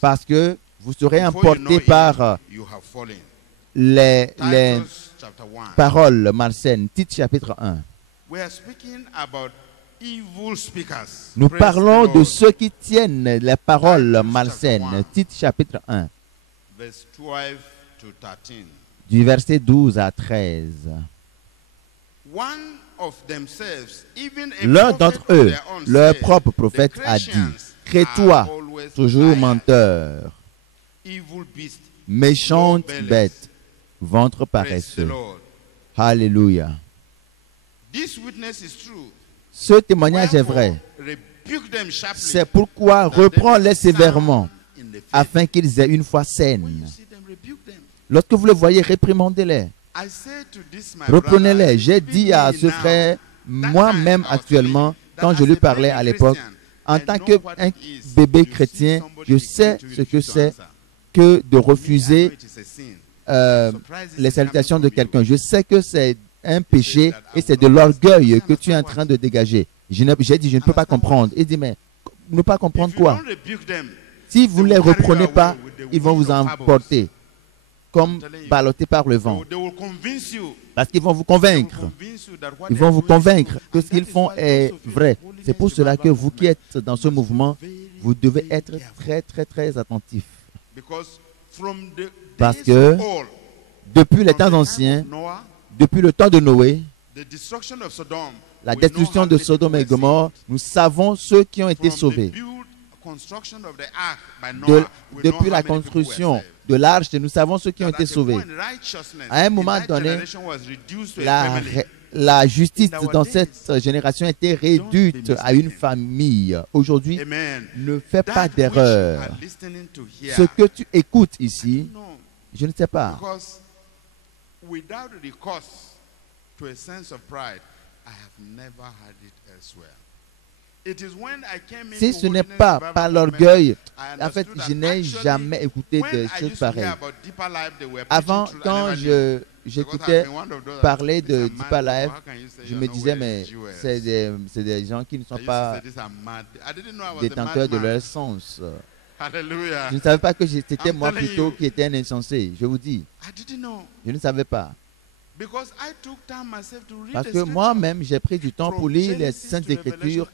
Parce que vous serez emporté par les paroles malsaines. Tite chapitre 1. Nous parlons de ceux qui tiennent les paroles malsaines. Tite chapitre 1. Du verset 12 à 13. L'un d'entre eux, leur propre prophète, a dit: crée-toi, toujours menteur, méchante bête, ventre paresseux. Alléluia. Ce témoignage est vrai. C'est pourquoi reprends-les sévèrement, afin qu'ils aient une foi saine. Lorsque vous le voyez, réprimandez-les. Reprenez-les. J'ai dit à ce frère, moi-même actuellement, quand je lui parlais à l'époque, en tant qu'un bébé chrétien, je sais ce que c'est que de refuser les salutations de quelqu'un. Je sais que c'est un péché et c'est de l'orgueil que tu es en train de dégager. J'ai dit, je ne peux pas comprendre. Il dit, mais ne pas comprendre quoi? Si vous ne les reprenez pas, ils vont vous emporter comme ballottés par le vent. Parce qu'ils vont vous convaincre. Ils vont vous convaincre que ce qu'ils font est vrai. C'est pour cela que vous qui êtes dans ce mouvement, vous devez être très, très, très attentifs. Parce que depuis les temps anciens, depuis le temps de Noé, la destruction de Sodome et Gomorrhe, nous savons ceux qui ont été sauvés. Depuis la construction de l'arche, nous savons ceux qui ont été sauvés. À un moment donné, la justice dans cette génération était réduite à une famille. Aujourd'hui, ne fais pas d'erreur. Ce que tu écoutes ici, je ne sais pas. Si ce n'est pas par l'orgueil, en fait, je n'ai jamais écouté de choses pareilles. Avant, quand j'écoutais parler de Deeper Life, je me disais, mais c'est des gens qui ne sont pas détenteurs de leur sens. Je ne savais pas que c'était moi plutôt qui étais un insensé. Je vous dis, je ne savais pas. Parce que moi-même, j'ai pris du temps pour lire les Saintes Écritures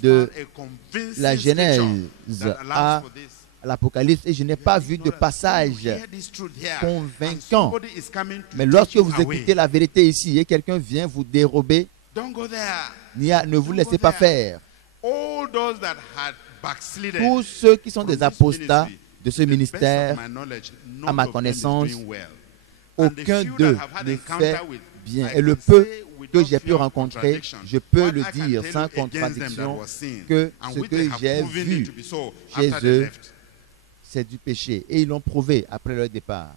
de la Genèse à l'Apocalypse et je n'ai pas vu de passage convaincant. Mais lorsque vous écoutez la vérité ici et quelqu'un vient vous dérober, ne vous laissez pas faire. Tous ceux qui sont des apostats de ce ministère, à ma connaissance, aucun d'eux ne fait bien. Et le peu que j'ai pu rencontrer, je peux le dire sans contradiction que ce que j'ai vu chez eux, c'est du péché. Et ils l'ont prouvé après leur départ.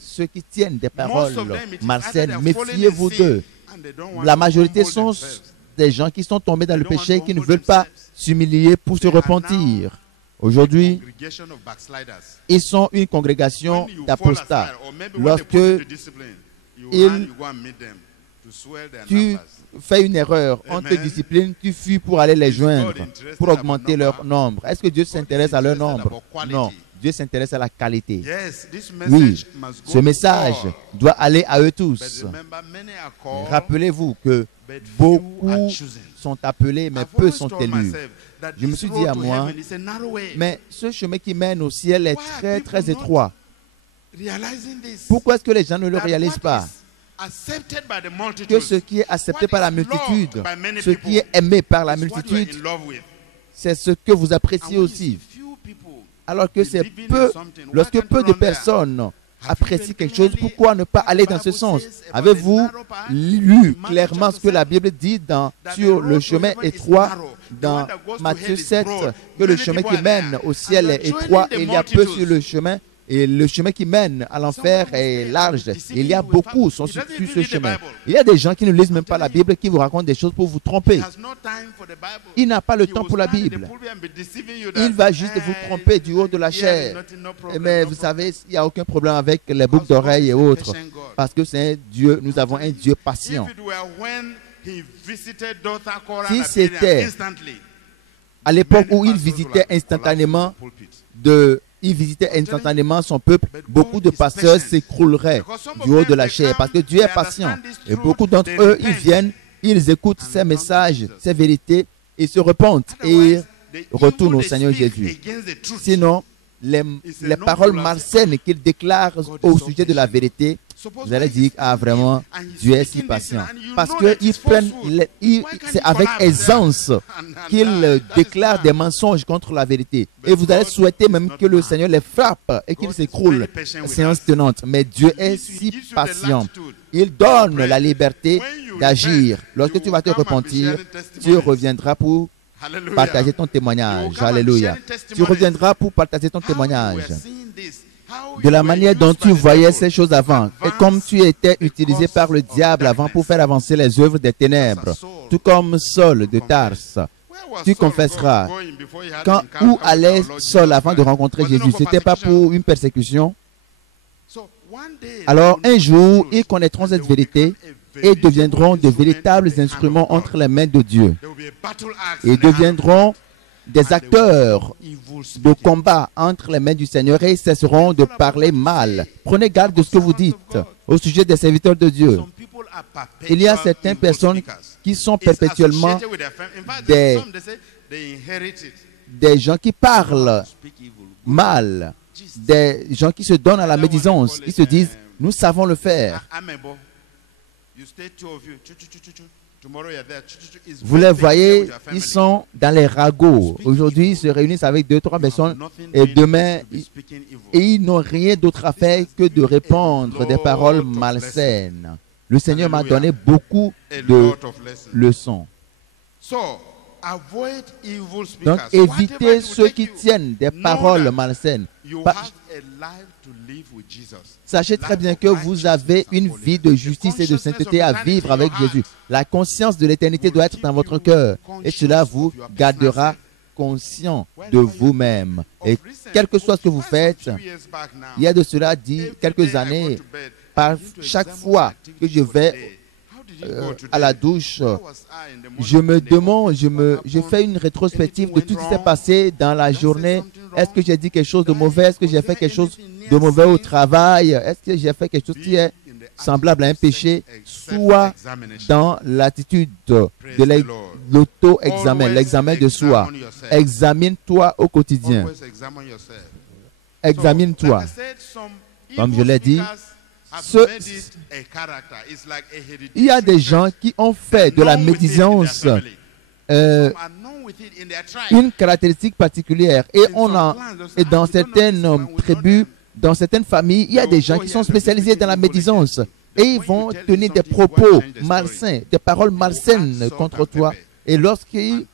Ceux qui tiennent des paroles malsaines, méfiez-vous d'eux. La majorité sont des gens qui sont tombés dans le péché et qui ne veulent pas s'humilier pour se repentir. Aujourd'hui, ils sont une congrégation d'apostats. Lorsque tu fais une erreur, on te discipline, tu fuis pour aller les joindre, pour augmenter leur nombre. Est-ce que Dieu s'intéresse à leur nombre? Non. Dieu s'intéresse à la qualité. Oui, ce message doit aller à eux tous. Rappelez-vous que beaucoup sont appelés, mais peu sont élus. Je me suis dit à moi, mais ce chemin qui mène au ciel est très, très étroit. Pourquoi est-ce que les gens ne le réalisent pas? Que ce qui est accepté par la multitude, ce qui est aimé par la multitude, c'est ce que vous appréciez aussi. Alors que c'est peu, lorsque peu de personnes apprécient quelque chose, pourquoi ne pas aller dans ce sens? Avez-vous lu clairement ce que la Bible dit sur le chemin étroit dans Matthieu 7, que le chemin qui mène au ciel est étroit et il y a peu sur le chemin? Et le chemin qui mène à l'enfer est large. Il y a beaucoup sur ce chemin. Il y a des gens qui ne lisent même pas la Bible, qui vous racontent des choses pour vous tromper. Il n'a pas le temps pour la Bible. Il va juste vous tromper du haut de la chair. Mais vous savez, il n'y a aucun problème avec les boucles d'oreilles et autres. Parce que c'est un Dieu, nous avons un Dieu patient. Si c'était à l'époque où il visitait instantanément son peuple, beaucoup de pasteurs s'écrouleraient du haut de la chair parce que Dieu est patient. Et beaucoup d'entre eux, ils viennent, ils écoutent ces messages, ces vérités, et se repentent et retournent au Seigneur Jésus. Sinon, les paroles malsaines qu'il déclare au sujet de la vérité, vous allez dire, ah vraiment, Dieu est si patient. Parce qu'ils prennent, c'est avec aisance qu'ils déclarent des mensonges contre la vérité. Et vous allez souhaiter même que le Seigneur les frappe et qu'ils s'écroulent, séance tenante. Mais Dieu est si patient. Il donne la liberté d'agir. Lorsque tu vas te repentir, tu reviendras pour partager ton témoignage. Alléluia. Tu reviendras pour partager ton témoignage. De la manière dont tu voyais ces choses avant, et comme tu étais utilisé par le diable avant pour faire avancer les œuvres des ténèbres, tout comme Saul de Tarse, tu confesseras. Où allait Saul avant de rencontrer Jésus? Ce n'était pas pour une persécution. Alors un jour, ils connaîtront cette vérité et deviendront de véritables instruments entre les mains de Dieu. Et deviendront des acteurs de combat entre les mains du Seigneur et cesseront de parler mal. Prenez garde de ce que vous dites au sujet des serviteurs de Dieu. Il y a certaines personnes qui sont perpétuellement des gens qui parlent mal, des gens qui se donnent à la médisance. Ils se disent, nous savons le faire. Vous les voyez, ils sont dans les ragots. Aujourd'hui, ils se réunissent avec 2-3 personnes et demain, ils n'ont rien d'autre à faire que de répandre des paroles malsaines. Le Seigneur m'a donné beaucoup de leçons. Donc, évitez ceux qui tiennent des paroles malsaines. Sachez très bien que vous avez une vie de justice et de sainteté à vivre avec Jésus. La conscience de l'éternité doit être dans votre cœur et cela vous gardera conscient de vous-même. Et quel que soit ce que vous faites, il y a de cela dit quelques années, par chaque fois que je vais à la douche, je me demande, je fais une rétrospective de tout ce qui s'est passé dans la journée. Est-ce que j'ai dit quelque chose de mauvais? Est-ce que j'ai fait quelque chose de mauvais au travail? Est-ce que j'ai fait quelque chose qui est semblable à un péché? Soit dans l'attitude de l'auto-examen, l'examen de soi. Examine-toi au quotidien. Examine-toi. Comme je l'ai dit, il y a des gens qui ont fait de la médisance une caractéristique particulière et dans certaines tribus, dans certaines familles, il y a des gens qui sont spécialisés dans la médisance et ils vont tenir des propos malsains, des paroles malsaines contre toi. Et lorsqu'ils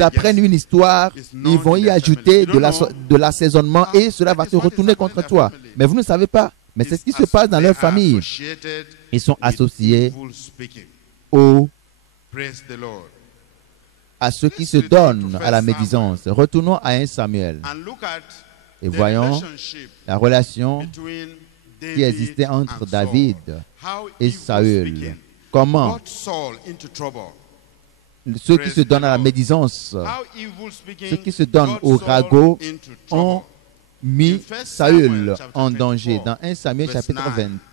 apprennent une histoire, ils vont y ajouter de l'assaisonnement et cela va se retourner contre toi. Mais vous ne savez pas. Mais c'est ce qui se passe dans leur famille. Ils sont associés à ceux qui se donnent à la médisance. Retournons à 1 Samuel et voyons la relation qui existait entre David et Saül. Comment ceux qui se donnent à la médisance, ceux qui se donnent au ragot, ont mis Saül en danger. Dans 1 Samuel chapitre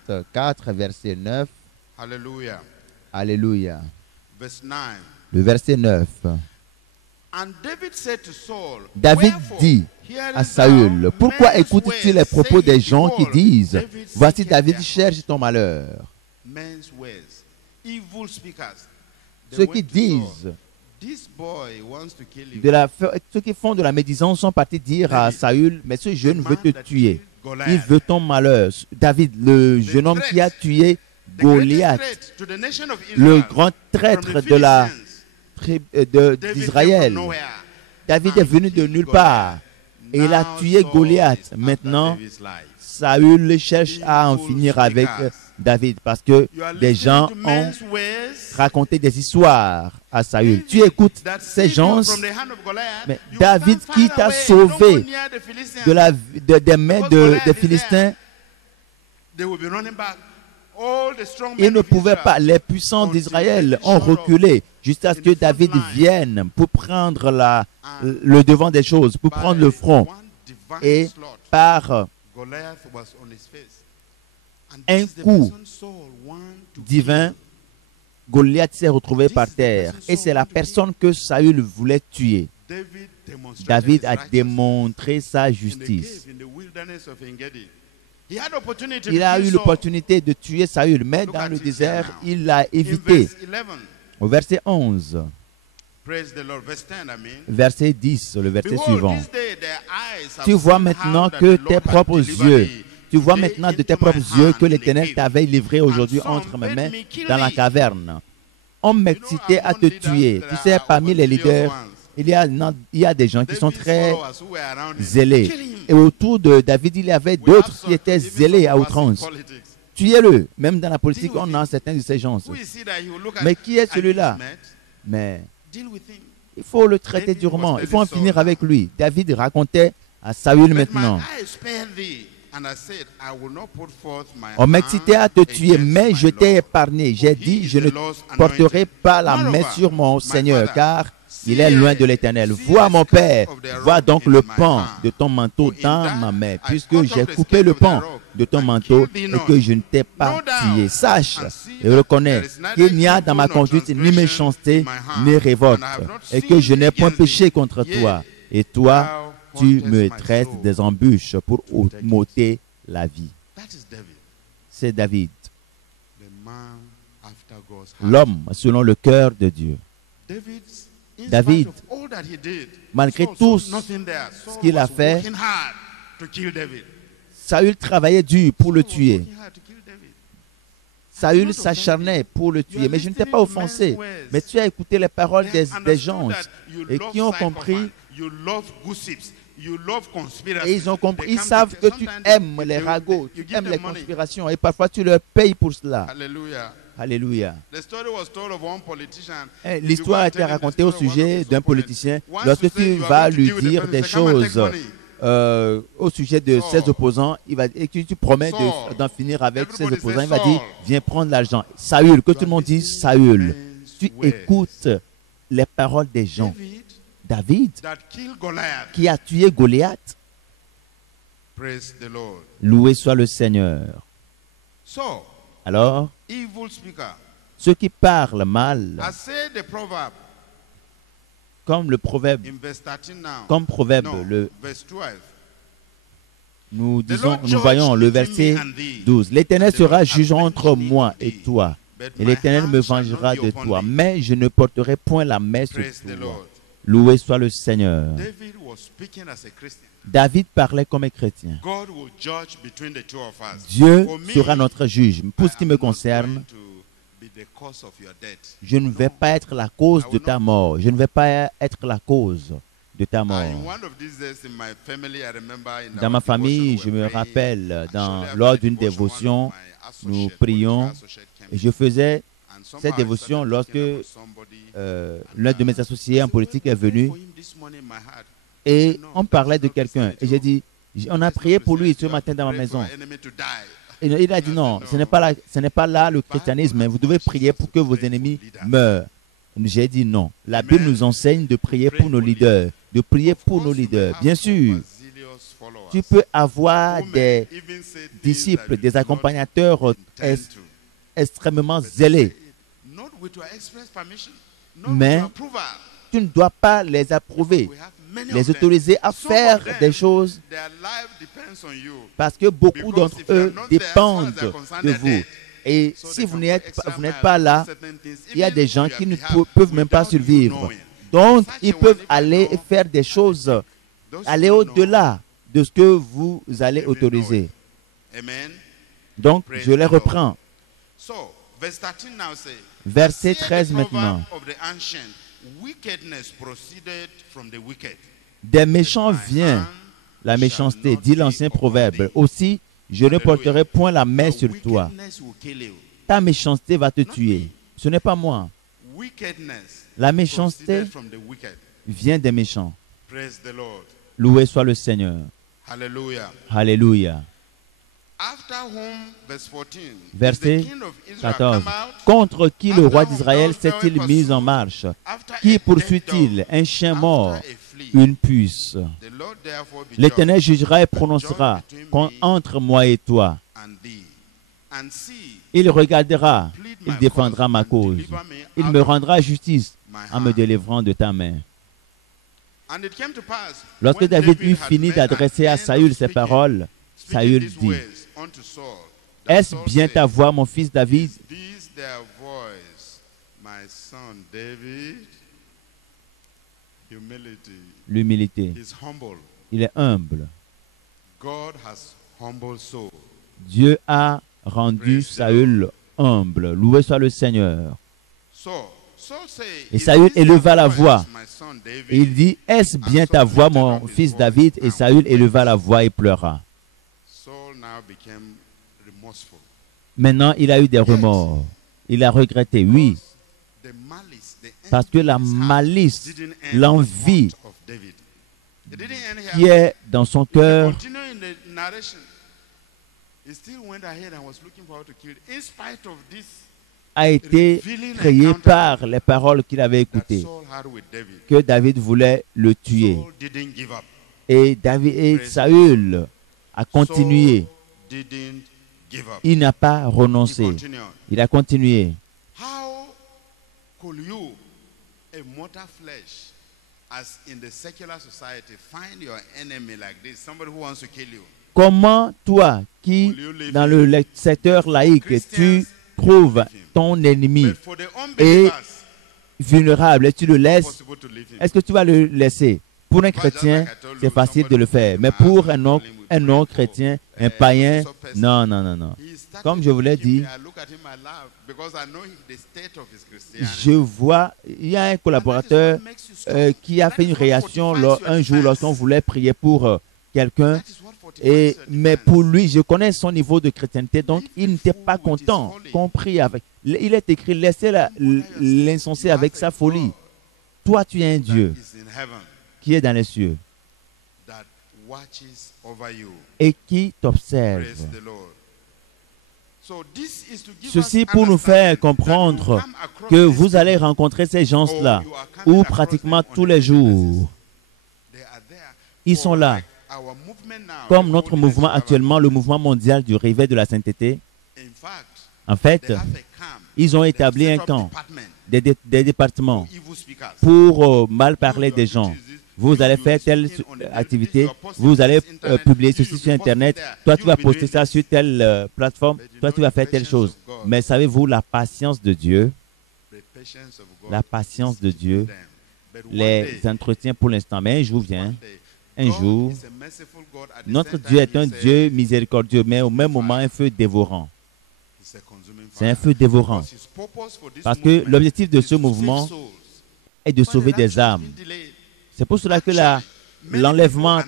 24, verset 9. Alléluia. Le verset 9. David dit à Saül, pourquoi écoutes-tu les propos des gens qui disent, voici David cherche ton malheur? Ceux qui disent, ceux qui font de la médisance sont partis dire à Saül, mais ce jeune veut te tuer. Il veut ton malheur. David, le jeune homme qui a tué Goliath, le grand traître d'Israël. David est venu de nulle part. Et il a tué Goliath. Maintenant, Saül cherche à en finir avec David parce que des gens ont raconté des histoires à Saül. Tu écoutes ces gens, mais David qui t'a sauvé des mains des Philistins, ils ne pouvaient pas. Les puissants d'Israël ont reculé jusqu'à ce que David vienne pour prendre le devant des choses, pour prendre le front. Et par un coup divin, Goliath s'est retrouvé par terre. Et c'est la personne que Saül voulait tuer. David a démontré sa justice. Il a eu l'opportunité de tuer Saül, mais dans le désert, il l'a évité. Au verset 11, verset 10, le verset suivant. Tu vois maintenant que tes propres yeux, tu vois maintenant de tes propres yeux que l'Éternel t'avait livré aujourd'hui entre mes mains dans la caverne. On m'excitait à te tuer. Tu sais, parmi les leaders, il y a des gens qui sont très zélés. Et autour de David, il y avait d'autres qui étaient zélés à outrance. Tuez-le. Même dans la politique, on a certains de ces gens. Mais qui est celui-là? Mais il faut le traiter durement. Il faut en finir avec lui. David racontait à Saül maintenant. On m'excitait à te tuer, mais je t'ai épargné. J'ai dit, je ne porterai pas la main sur mon Seigneur, car il est loin de l'Éternel. Vois mon Père, vois donc le pan de ton manteau dans ma main, puisque j'ai coupé le pan de ton manteau et que je ne t'ai pas tué. Sache et reconnais qu'il n'y a dans ma conduite ni méchanceté ni révolte, et que je n'ai point péché contre toi. Et toi, tu me traites des embûches pour m'ôter la vie. C'est David, l'homme selon le cœur de Dieu. David, malgré tout ce qu'il a fait, Saül travaillait dur pour le tuer. Saül s'acharnait pour le tuer. Mais je ne t'ai pas offensé. Mais tu as écouté les paroles des gens et qui ont compris. Et ils ont compris. Ils savent que tu aimes les ragots, tu aimes les conspirations. Et parfois tu leur payes pour cela. Alléluia. L'histoire a été racontée au sujet d'un politicien. Lorsque tu vas lui dire des choses au sujet de ses opposants, et que tu promets d'en finir avec ses opposants, il va dire, viens prendre l'argent. Saül, que tout le monde dise Saül. Tu écoutes les paroles des gens. David, qui a tué Goliath, loué soit le Seigneur. Alors, ceux qui parlent mal, comme le proverbe, nous voyons le verset 12. L'Éternel sera juge entre moi et toi, et l'Éternel me vengera de toi, mais je ne porterai point la main sur toi. Loué soit le Seigneur. David parlait comme un chrétien. Dieu sera notre juge. Pour ce qui me concerne, je ne vais pas être la cause de ta mort. Je ne vais pas être la cause de ta mort. Dans ma famille, je me rappelle, lors d'une dévotion, nous prions et je faisais cette dévotion lorsque l'un de mes associés en politique est venu et on parlait de quelqu'un. Et j'ai dit, on a prié pour lui ce matin dans ma maison. Et il a dit non, ce n'est pas là le christianisme, mais vous devez prier pour que vos ennemis meurent. J'ai dit non. La Bible nous enseigne de prier pour nos leaders, de prier pour nos leaders. Bien sûr, tu peux avoir des disciples, des accompagnateurs extrêmement zélés, mais tu ne dois pas les approuver, les autoriser à faire des choses parce que beaucoup d'entre eux dépendent de vous. Et si vous n'êtes pas là, il y a des gens qui ne peuvent même pas survivre. Donc, ils peuvent aller faire des choses, aller au-delà de ce que vous allez autoriser. Donc, je les reprends. Verset 13 maintenant. Des méchants viennent la méchanceté, dit l'ancien proverbe. Aussi, je ne porterai point la main sur toi. Ta méchanceté va te tuer. Ce n'est pas moi. La méchanceté vient des méchants. Loué soit le Seigneur. Alléluia. Verset 14. Contre qui le roi d'Israël s'est-il mis en marche? Qui poursuit-il? Un chien mort, une puce. L'Éternel jugera et prononcera entre moi et toi. Il regardera, il défendra ma cause. Il me rendra justice en me délivrant de ta main. Lorsque David eut fini d'adresser à Saül ces paroles, Saül dit, « Est-ce bien ta voix, mon fils David? » L'humilité. Il est humble. Dieu a rendu Saül humble. Loué soit le Seigneur. Et Saül éleva la voix. Et il dit, « Est-ce bien ta voix, mon fils David? » Et Saül éleva la voix et pleura. Maintenant, il a eu des remords. Il a regretté, oui. Parce que la malice, l'envie qui est dans son cœur a été créé par les paroles qu'il avait écoutées, que David voulait le tuer. Et Saül a continué. Il n'a pas renoncé. Il a continué. Comment toi, qui dans le secteur laïque, tu trouves ton ennemi et vulnérable et tu le laisses, est-ce que tu vas le laisser? Pour un chrétien, c'est facile de le faire, mais pour un non-chrétien, un païen, non, non, non, non. Comme je vous l'ai dit, je vois, il y a un collaborateur qui a fait une réaction un jour lorsqu'on voulait prier pour quelqu'un, mais pour lui, je connais son niveau de chrétienté, donc il n'était pas content qu'on prie avec. Il est écrit, laissez l'insensé avec sa folie. Toi, tu es un Dieu qui est dans les cieux et qui t'observe. Ceci pour nous faire comprendre que vous allez rencontrer ces gens-là, ou pratiquement tous les jours. Ils sont là. Comme notre mouvement actuellement, le mouvement mondial du réveil de la sainteté. En fait, ils ont établi un camp, des départements pour mal parler des gens. Vous allez faire telle activité, vous allez publier ceci sur Internet, toi tu vas poster ça sur telle plateforme, toi tu vas faire telle chose. Mais savez-vous, la patience de Dieu les entretient pour l'instant. Mais un jour vient, notre Dieu est un Dieu miséricordieux, mais au même moment un feu dévorant. C'est un feu dévorant. Parce que l'objectif de ce mouvement est de sauver des âmes. C'est pour cela que l'enlèvement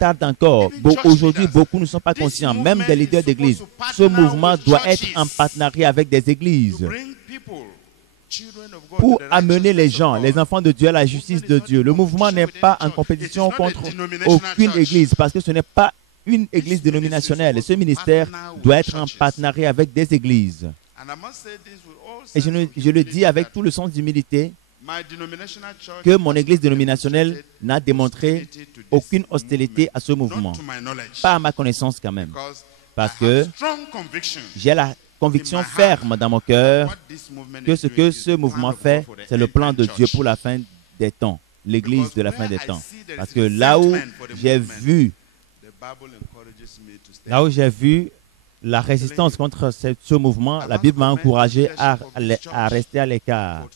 tarde encore. Aujourd'hui, beaucoup ne sont pas conscients, même des leaders d'église. Ce mouvement doit être en partenariat avec des églises pour amener les gens, les enfants de Dieu, à la justice de Dieu. Le mouvement n'est pas en compétition contre aucune église parce que ce n'est pas une église dénominationnelle. Ce ministère doit être en partenariat avec des églises. Et je le dis avec tout le sens d'humilité, que mon église dénominationnelle n'a démontré aucune hostilité à ce mouvement. Pas à ma connaissance quand même. Parce que j'ai la conviction ferme dans mon cœur que ce que ce mouvement fait, c'est le plan de Dieu pour la fin des temps. L'église de la fin des temps. Parce que là où j'ai vu la résistance contre ce mouvement, la Bible m'a encouragé à rester à l'écart.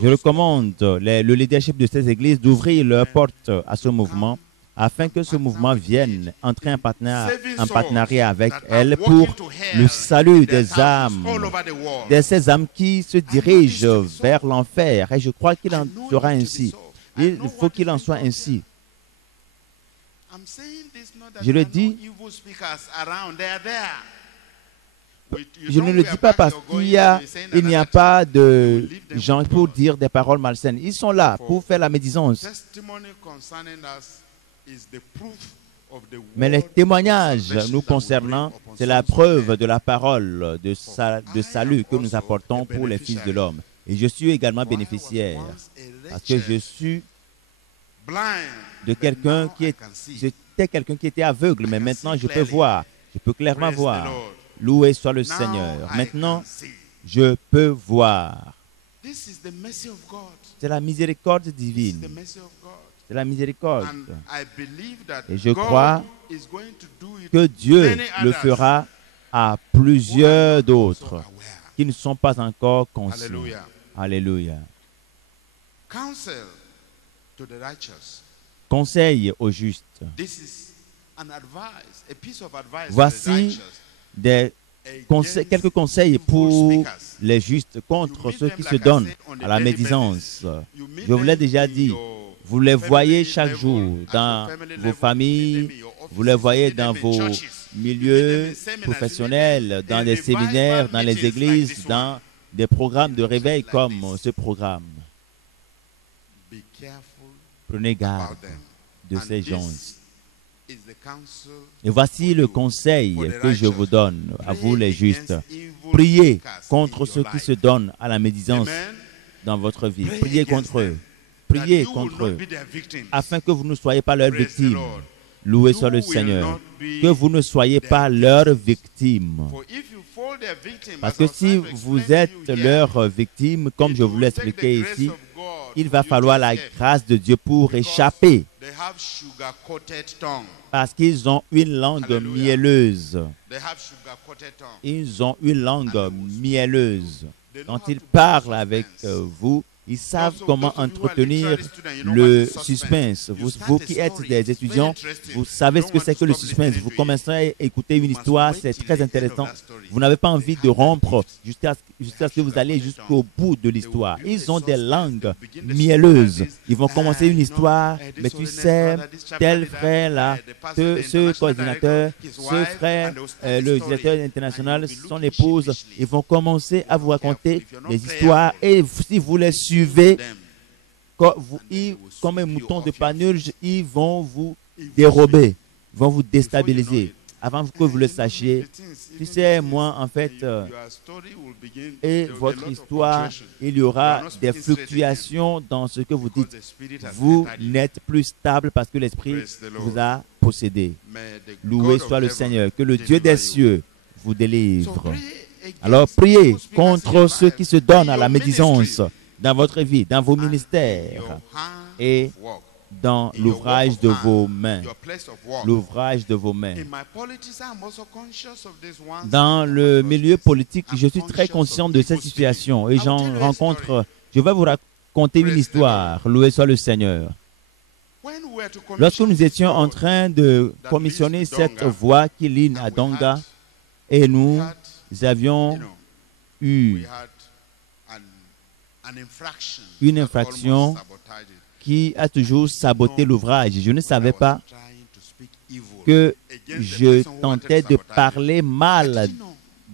Je recommande le leadership de ces églises d'ouvrir leurs portes à ce mouvement afin que ce mouvement vienne entrer en partenariat avec elle pour le salut des âmes, de ces âmes qui se dirigent vers l'enfer. Et je crois qu'il en sera ainsi. Il faut qu'il en soit ainsi. Je le dis. Je ne le dis pas parce qu'il n'y a pas de gens pour dire des paroles malsaines. Ils sont là pour faire la médisance. Mais les témoignages nous concernant, c'est la preuve de la parole de salut que nous apportons pour les fils de l'homme. Et je suis également bénéficiaire parce que je suis de quelqu'un qui j'étais quelqu'un qui était aveugle, mais maintenant je peux voir, je peux clairement voir. Loué soit le Seigneur. Maintenant, je peux voir. C'est la miséricorde divine. C'est la miséricorde. Et je crois que Dieu le fera à plusieurs d'autres qui ne sont pas encore conscients. Alléluia. Conseil aux justes. Voici quelques conseils pour les justes contre ceux qui se donnent à la médisance. Je vous l'ai déjà dit. Vous les voyez chaque jour dans vos familles, vous les voyez dans vos milieux professionnels, dans des séminaires, dans les églises, dans des programmes de réveil comme ce programme. Prenez garde de ces gens. Et voici le conseil que je vous donne à vous les justes. Priez contre ceux qui se donnent à la médisance dans votre vie. Priez contre eux. Priez contre eux, afin que vous ne soyez pas leurs victimes. Loué soit le Seigneur. Que vous ne soyez pas leurs victimes. Parce que si vous êtes leurs victimes, comme je vous l'ai expliqué ici, il va falloir la grâce de Dieu pour échapper. Parce qu'ils ont une langue mielleuse. Ils ont une langue mielleuse. Quand ils parlent avec vous, ils savent comment entretenir le suspense. Vous qui êtes des étudiants, vous savez ce que c'est que le suspense. Vous commencez à écouter une histoire, c'est très intéressant. Vous n'avez pas envie de rompre jusqu'à ce que vous allez jusqu'au bout de l'histoire. Ils ont des langues mielleuses. Ils vont commencer une histoire, mais tu sais, tel frère là, ce coordinateur, ce frère, le directeur international, son épouse, ils vont commencer à vous raconter des histoires et si vous les suivez, comme un mouton de panurge, ils vont vous dérober, vont vous déstabiliser. Avant que vous le sachiez, tu sais, moi, en fait, et votre histoire, il y aura des fluctuations dans ce que vous dites. Vous n'êtes plus stable parce que l'Esprit vous a possédé. Loué soit le Seigneur, que le Dieu des cieux vous délivre. Alors, priez contre ceux qui se donnent à la médisance dans votre vie, dans vos ministères et dans l'ouvrage de vos mains. L'ouvrage de vos mains. Dans le milieu politique, je suis très conscient de cette situation et j'en rencontre. Je vais vous raconter une histoire. Loué soit le Seigneur. Lorsque nous étions en train de commissionner cette voie qui ligne à Donga, et nous avions eu une infraction qui a toujours saboté l'ouvrage. Je ne savais pas que je tentais de parler mal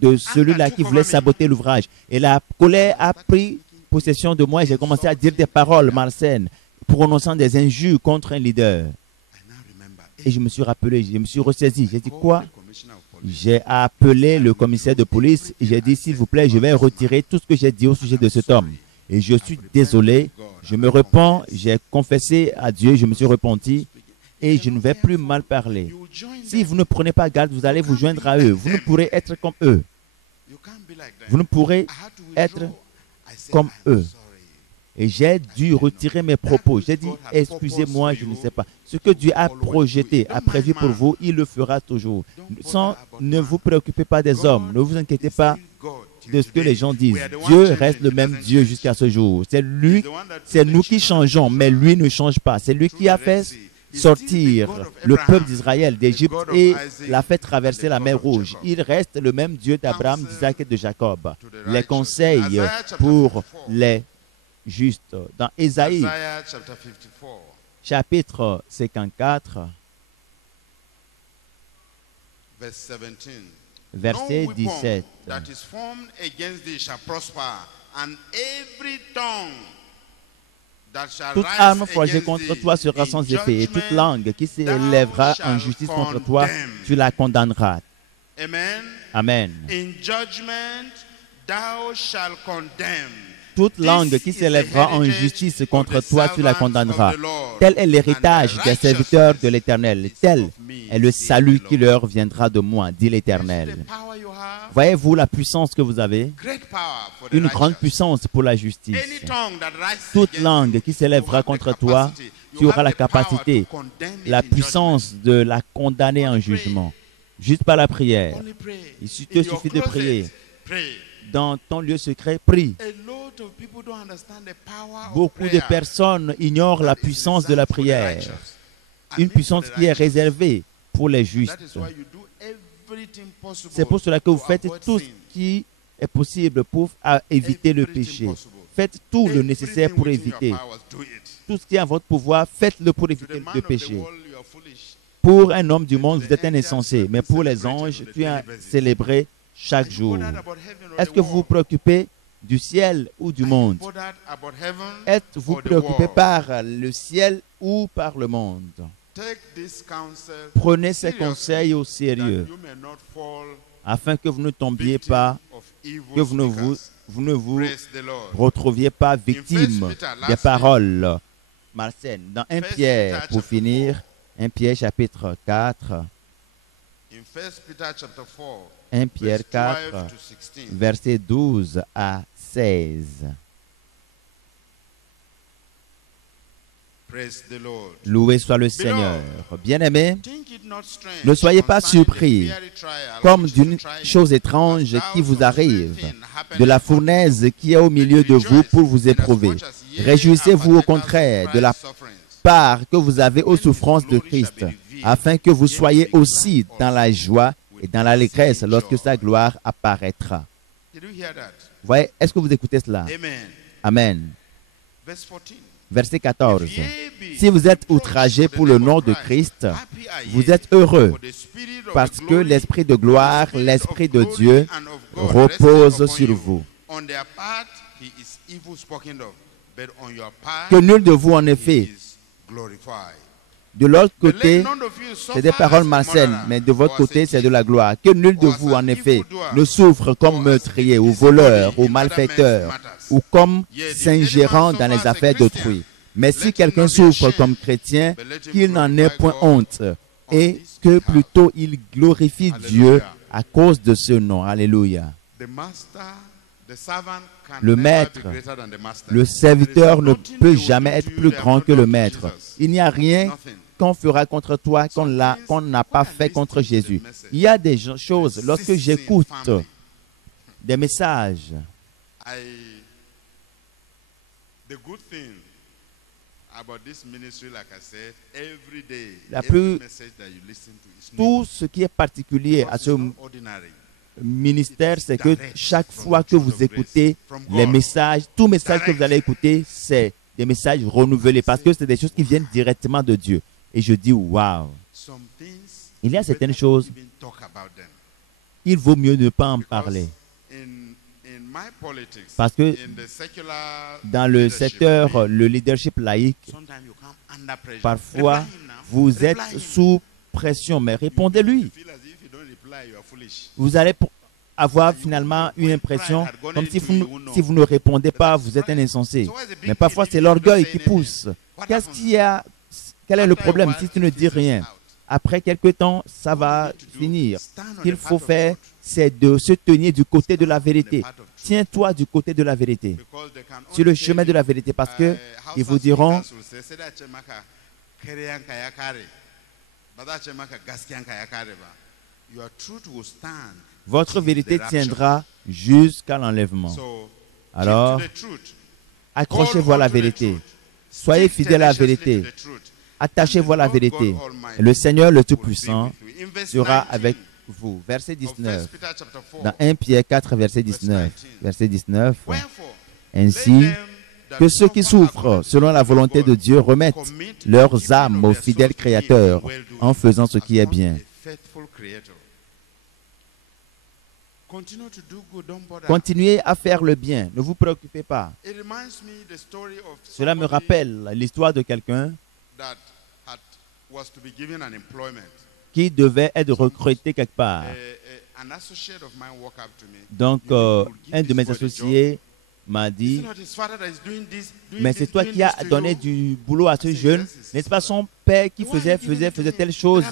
de celui-là qui voulait saboter l'ouvrage. Et la colère a pris possession de moi et j'ai commencé à dire des paroles malsaines, prononçant des injures contre un leader. Et je me suis rappelé, je me suis ressaisi. J'ai dit quoi? J'ai appelé le commissaire de police et j'ai dit, s'il vous plaît, je vais retirer tout ce que j'ai dit au sujet de cet homme. Et je suis désolé, je me repens, j'ai confessé à Dieu, je me suis repenti et je ne vais plus mal parler. Si vous ne prenez pas garde, vous allez vous joindre à eux. Vous ne pourrez être comme eux. Vous ne pourrez être comme eux. Et j'ai dû retirer mes propos. J'ai dit, excusez-moi, je ne sais pas. Ce que Dieu a projeté, a prévu pour vous, il le fera toujours. Ne vous préoccupez pas des hommes. Ne vous inquiétez pas de ce que les gens disent. Dieu reste le même Dieu jusqu'à ce jour. C'est lui, c'est nous qui changeons, mais lui ne change pas. C'est lui qui a fait sortir le peuple d'Israël d'Égypte et l'a fait traverser la mer Rouge. Il reste le même Dieu d'Abraham, d'Isaac et de Jacob. Les conseils pour les justes. Dans Ésaïe, chapitre 54, Verset 17. Toute arme forgée contre toi sera sans effet, et toute langue qui s'élèvera en justice contre toi, tu la condamneras. Amen. Toute langue qui s'élèvera en justice contre toi, tu la condamneras. Tel est l'héritage des serviteurs de l'Éternel. Tel est le salut qui leur viendra de moi, dit l'Éternel. Voyez-vous la puissance que vous avez? Une grande puissance pour la justice. Toute langue qui s'élèvera contre toi, tu auras la capacité, la puissance de la condamner en jugement. Juste par la prière. Il te suffit de prier. Dans ton lieu secret, prie. Beaucoup de personnes ignorent la puissance de la prière. Une puissance qui est réservée pour les justes. C'est pour cela que vous faites tout ce qui est possible pour éviter le péché. Faites tout le nécessaire pour éviter. Tout ce qui est en votre pouvoir, faites-le pour éviter le péché. Pour un homme du monde, vous êtes un insensé. Mais pour les anges, tu es célébré chaque jour. Est-ce que vous vous préoccupez du ciel ou du monde? Êtes-vous préoccupé par le ciel ou par le monde? Prenez ces conseils au sérieux afin que vous ne tombiez pas, que vous ne vous retrouviez pas victime des paroles malsaines. Dans 1 Pierre, pour finir, 1 Pierre chapitre 4, 1 Pierre 4, versets 12 à 16. Loué soit le Seigneur. Bien-aimés, ne soyez pas surpris comme d'une chose étrange qui vous arrive, de la fournaise qui est au milieu de vous pour vous éprouver. Réjouissez-vous au contraire de la part que vous avez aux souffrances de Christ, afin que vous soyez aussi dans la joie et dans l'allégresse lorsque sa gloire apparaîtra. Voyez, est-ce que vous écoutez cela? Amen. Verset 14. Si vous êtes outragés pour le nom de Christ, vous êtes heureux, parce que l'Esprit de gloire, l'Esprit de Dieu, repose sur vous. Que nul de vous, en effet, de l'autre côté, c'est des paroles malsaines, mais de votre côté, c'est de la gloire. Que nul de vous, en effet, ne souffre comme meurtrier ou voleur ou malfaiteur ou comme s'ingérant dans les affaires d'autrui. Mais si quelqu'un souffre comme chrétien, qu'il n'en ait point honte et que plutôt il glorifie Dieu à cause de ce nom. Alléluia. Le maître, le serviteur ne peut jamais être plus grand que le maître. Il n'y a rien qu'on fera contre toi qu'on n'a pas fait contre Jésus. Il y a des choses, lorsque j'écoute des messages, tout ce qui est particulier à ce ministère, c'est que chaque fois que vous écoutez les messages, tout message que vous allez écouter, c'est des messages renouvelés parce que c'est des choses qui viennent directement de Dieu. Et je dis, waouh, il y a certaines choses, il vaut mieux ne pas en parler. Parce que dans le secteur, le leadership laïque, parfois, vous êtes sous pression, mais répondez-lui. Vous allez avoir finalement une impression comme si vous ne répondez pas, vous êtes un insensé. Mais parfois, c'est l'orgueil qui pousse. Quel est le problème si tu ne dis rien? Après quelque temps, ça va finir. Ce qu'il faut faire, c'est de se tenir du côté de la vérité. Tiens-toi du côté de la vérité, sur le chemin de la vérité, parce qu'ils vous diront, votre vérité tiendra jusqu'à l'enlèvement. Alors, accrochez-vous à la vérité. Soyez fidèles à la vérité. Attachez-vous à la vérité. Et le Seigneur le Tout-Puissant sera avec vous. Verset 19. Dans 1 Pierre 4, verset 19. Verset 19. Ainsi que ceux qui souffrent selon la volonté de Dieu remettent leurs âmes au fidèle Créateur en faisant ce qui est bien. Continuez à faire le bien. Ne vous préoccupez pas. Cela me rappelle l'histoire de quelqu'un qui devait être recruté quelque part. Donc, un de mes associés m'a dit, mais c'est toi qui as donné du boulot à ce jeune. N'est-ce pas son père qui faisait telle chose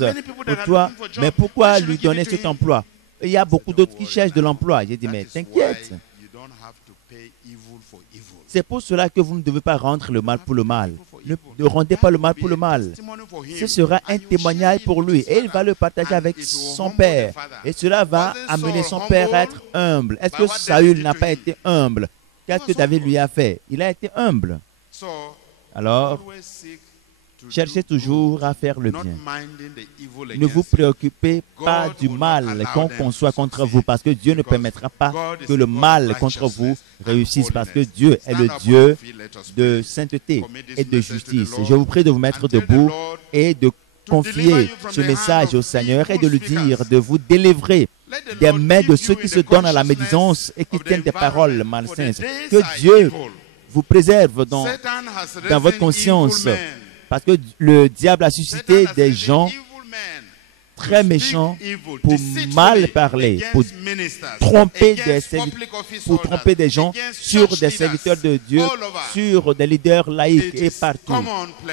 pour toi? Mais pourquoi lui donner cet emploi? Il y a beaucoup d'autres qui cherchent de l'emploi. J'ai dit, mais t'inquiète. C'est pour cela que vous ne devez pas rendre le mal pour le mal. Ne rendez pas le mal pour le mal. Ce sera un témoignage pour lui et il va le partager avec son père. Et cela va amener son père à être humble. Est-ce que Saül n'a pas été humble? Qu'est-ce que David lui a fait? Il a été humble. Alors, cherchez toujours à faire le bien. Ne vous préoccupez pas du mal qu'on conçoit contre vous, parce que Dieu ne permettra pas que le mal contre vous réussisse, parce que Dieu est le Dieu de sainteté et de justice. Je vous prie de vous mettre debout et de confier ce message au Seigneur et de lui dire de vous délivrer des mains de ceux qui se donnent à la médisance et qui tiennent des paroles malsaines. Que Dieu vous préserve dans votre conscience, parce que le diable a suscité des gens très méchants pour mal parler, pour tromper des gens sur des serviteurs de Dieu, sur des leaders laïcs et partout.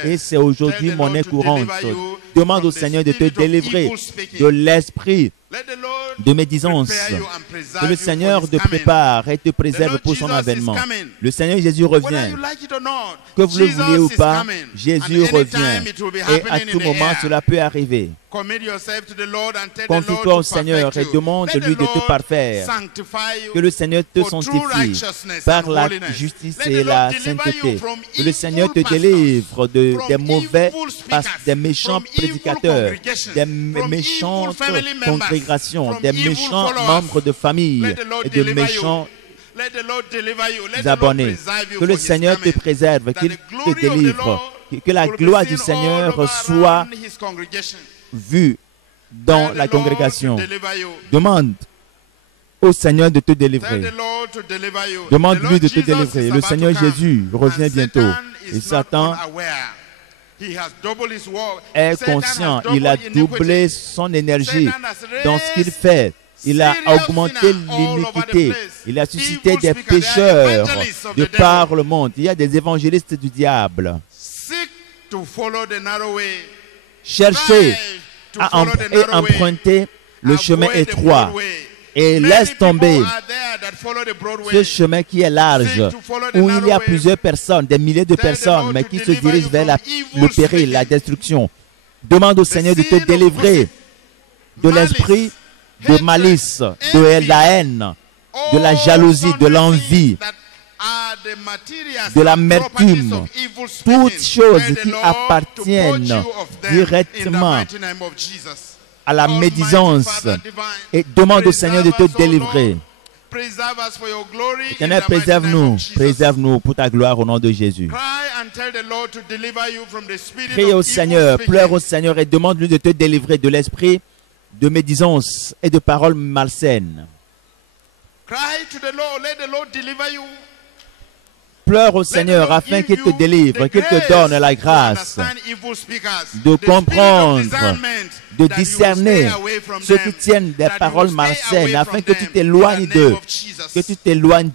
Et c'est aujourd'hui monnaie courante. Demande au Seigneur de te délivrer de l'esprit de médisance. Que le Seigneur te prépare et te préserve pour son avènement. Le Seigneur Jésus revient. Que vous le vouliez ou pas, Jésus revient. Et à tout moment, cela peut arriver. Confie-toi au Seigneur et demande-lui de te parfaire. Que le Seigneur te sanctifie par la justice et la sainteté. Que le Seigneur te délivre des mauvais, des méchants prédicateurs, des méchantes congrégations, des méchants membres de famille et de méchants abonnés. Que le Seigneur te préserve, qu'il te délivre, que la gloire du Seigneur soit vue dans la congrégation. Demande au Seigneur de te délivrer. Demande-lui de te délivrer. Le Seigneur Jésus revient bientôt. Et Satan est conscient. Il a doublé son énergie dans ce qu'il fait. Il a augmenté l'iniquité. Il a suscité des pécheurs de par le monde. Il y a des évangélistes du diable. Cherchez à emprunter le chemin étroit et laisse tomber ce chemin qui est large, où il y a plusieurs personnes, des milliers de personnes, mais qui se dirigent vers le péril, la destruction. Demande au Seigneur de te délivrer de l'esprit de malice, de la haine, de la jalousie, de l'envie, de l'amertume, toutes choses qui appartiennent directement à la médisance, et demande au Seigneur de te délivrer. Éternel, préserve-nous pour ta gloire au nom de Jésus. Crie au Seigneur, pleure au Seigneur et demande-lui de te délivrer de l'esprit de médisance et de paroles malsaines. Pleure au Seigneur afin qu'il te délivre, qu'il te donne la grâce de comprendre, de discerner ceux qui tiennent des paroles malsaines, afin que tu t'éloignes d'eux,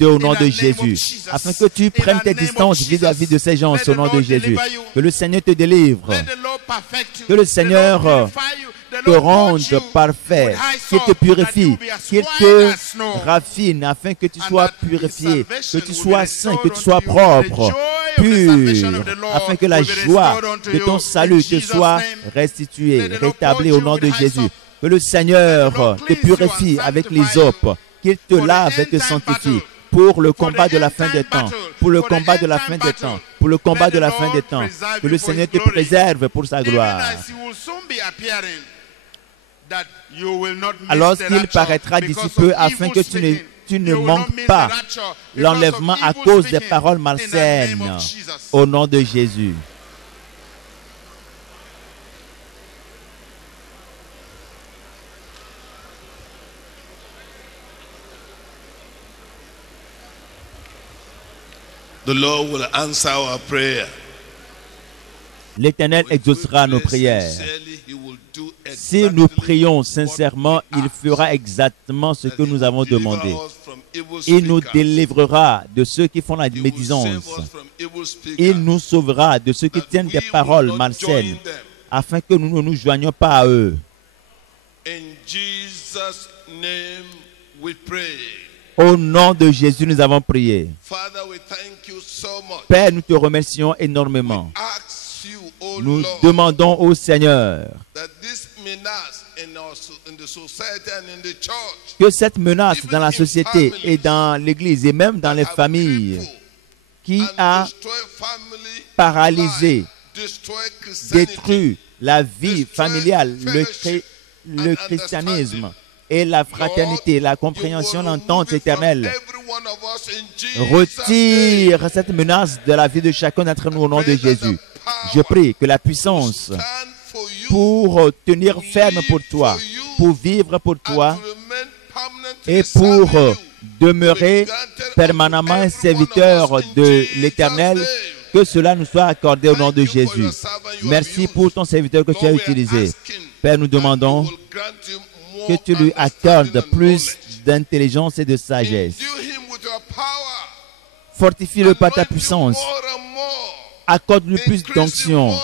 au nom de Jésus, afin que tu prennes tes distances vis-à-vis de ces gens au nom de Jésus. Que le Seigneur te délivre, que le Seigneur te rende parfait, qu'il te purifie, qu'il te raffine afin que tu sois purifié, que tu sois saint, que tu sois propre, pur, afin que la joie de ton salut te soit restituée, rétablie au nom de Jésus. Que le Seigneur te purifie avec l'hysope, qu'il te lave et te sanctifie pour le combat de la fin des temps, pour le combat de la fin des temps, pour le combat de la fin des temps. Que le Seigneur te préserve pour sa gloire. Alors qu'il paraîtra d'ici peu, afin que tu ne manques pas l'enlèvement à cause des paroles malsaines, au nom de Jésus. The Lord will answer our prayer. L'Éternel exaucera nos prières. Si nous prions sincèrement, il fera exactement ce que nous avons demandé. Il nous délivrera de ceux qui font la médisance. Il nous sauvera de ceux qui tiennent des paroles malsaines, afin que nous ne nous joignions pas à eux. Au nom de Jésus, nous avons prié. Père, nous te remercions énormément. Nous demandons au Seigneur que cette menace dans la société et dans l'Église et même dans les familles qui a paralysé, détruit la vie familiale, le christianisme et la fraternité, la compréhension, l'entente éternelle. Retire cette menace de la vie de chacun d'entre nous au nom de Jésus. Je prie que la puissance pour tenir ferme pour toi, pour vivre pour toi et pour demeurer permanemment un serviteur de l'Éternel, que cela nous soit accordé au nom de Jésus. Merci pour ton serviteur que tu as utilisé. Père, nous demandons que tu lui accordes plus d'intelligence et de sagesse. Fortifie-le par ta puissance. Accorde-lui plus d'onction.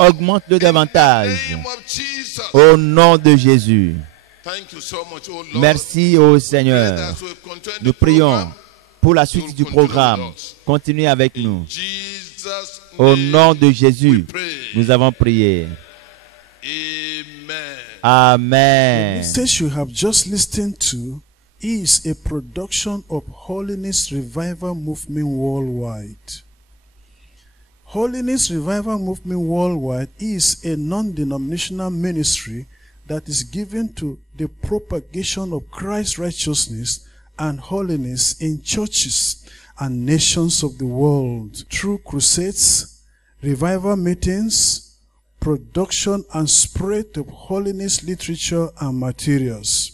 Augmente-le davantage. Au nom de Jésus. Merci au Seigneur. Nous prions pour la suite du programme. Continuez avec nous. Au nom de Jésus, nous avons prié. Amen. The message you have just listened to is a production of Holiness Revival Movement Worldwide. Holiness Revival Movement Worldwide is a non-denominational ministry that is given to the propagation of Christ's righteousness and holiness in churches and nations of the world through crusades, revival meetings, production and spread of holiness literature and materials.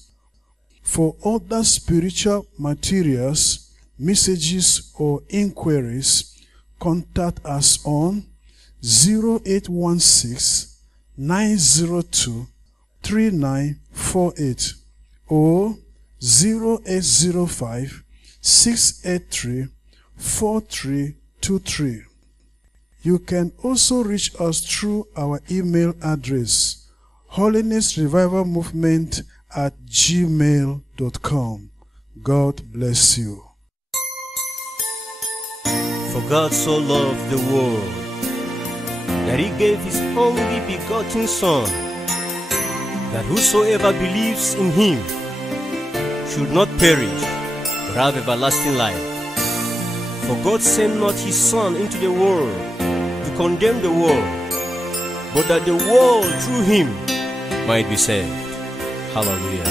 For other spiritual materials, messages or inquiries, contact us on 0816-902-3948 or 0805-683-4323. You can also reach us through our email address, holinessrevivalmovement@gmail.com. God bless you. For God so loved the world that he gave his only begotten Son, that whosoever believes in him should not perish, but have everlasting life. For God sent not his Son into the world to condemn the world, but that the world through him might be saved. Hallelujah.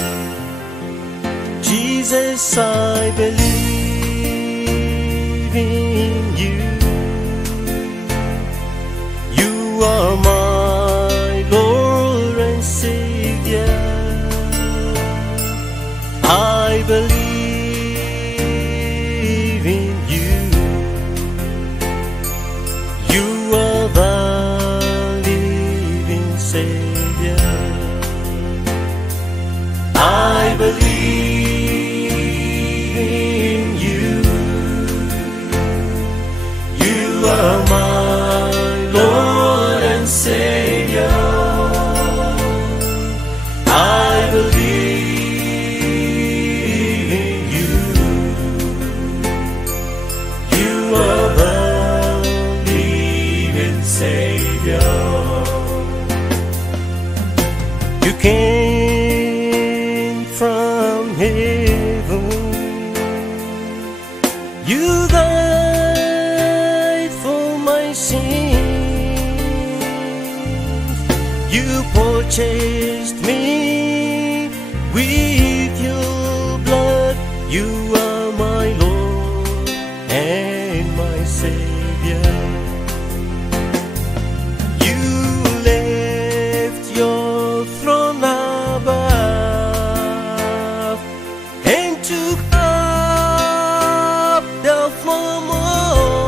Jesus, I believe in you. You are my Lord and Savior. I believe in you. You are the living Savior. I believe in you. You are my Lord and Savior. I believe in you. You are the living Savior. You came from heaven. You died for my sins. You purchased me with your blood. You are my Lord and my Savior. You left your throne above and took up the form of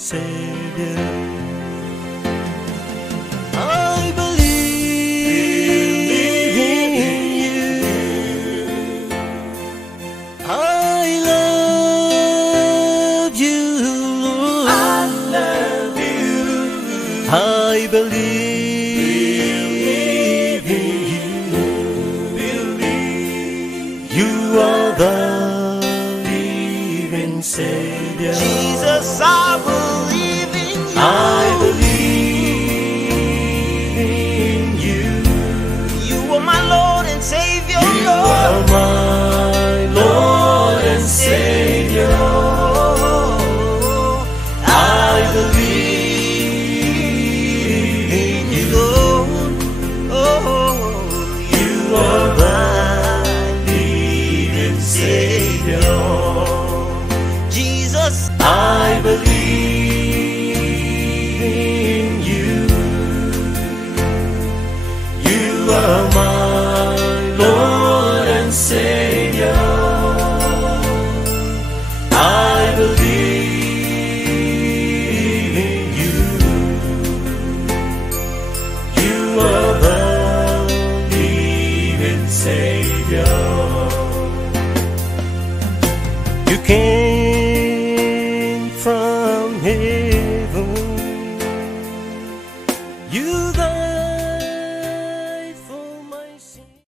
Savior. I believe in you. I love you, Lord. I love you. I believe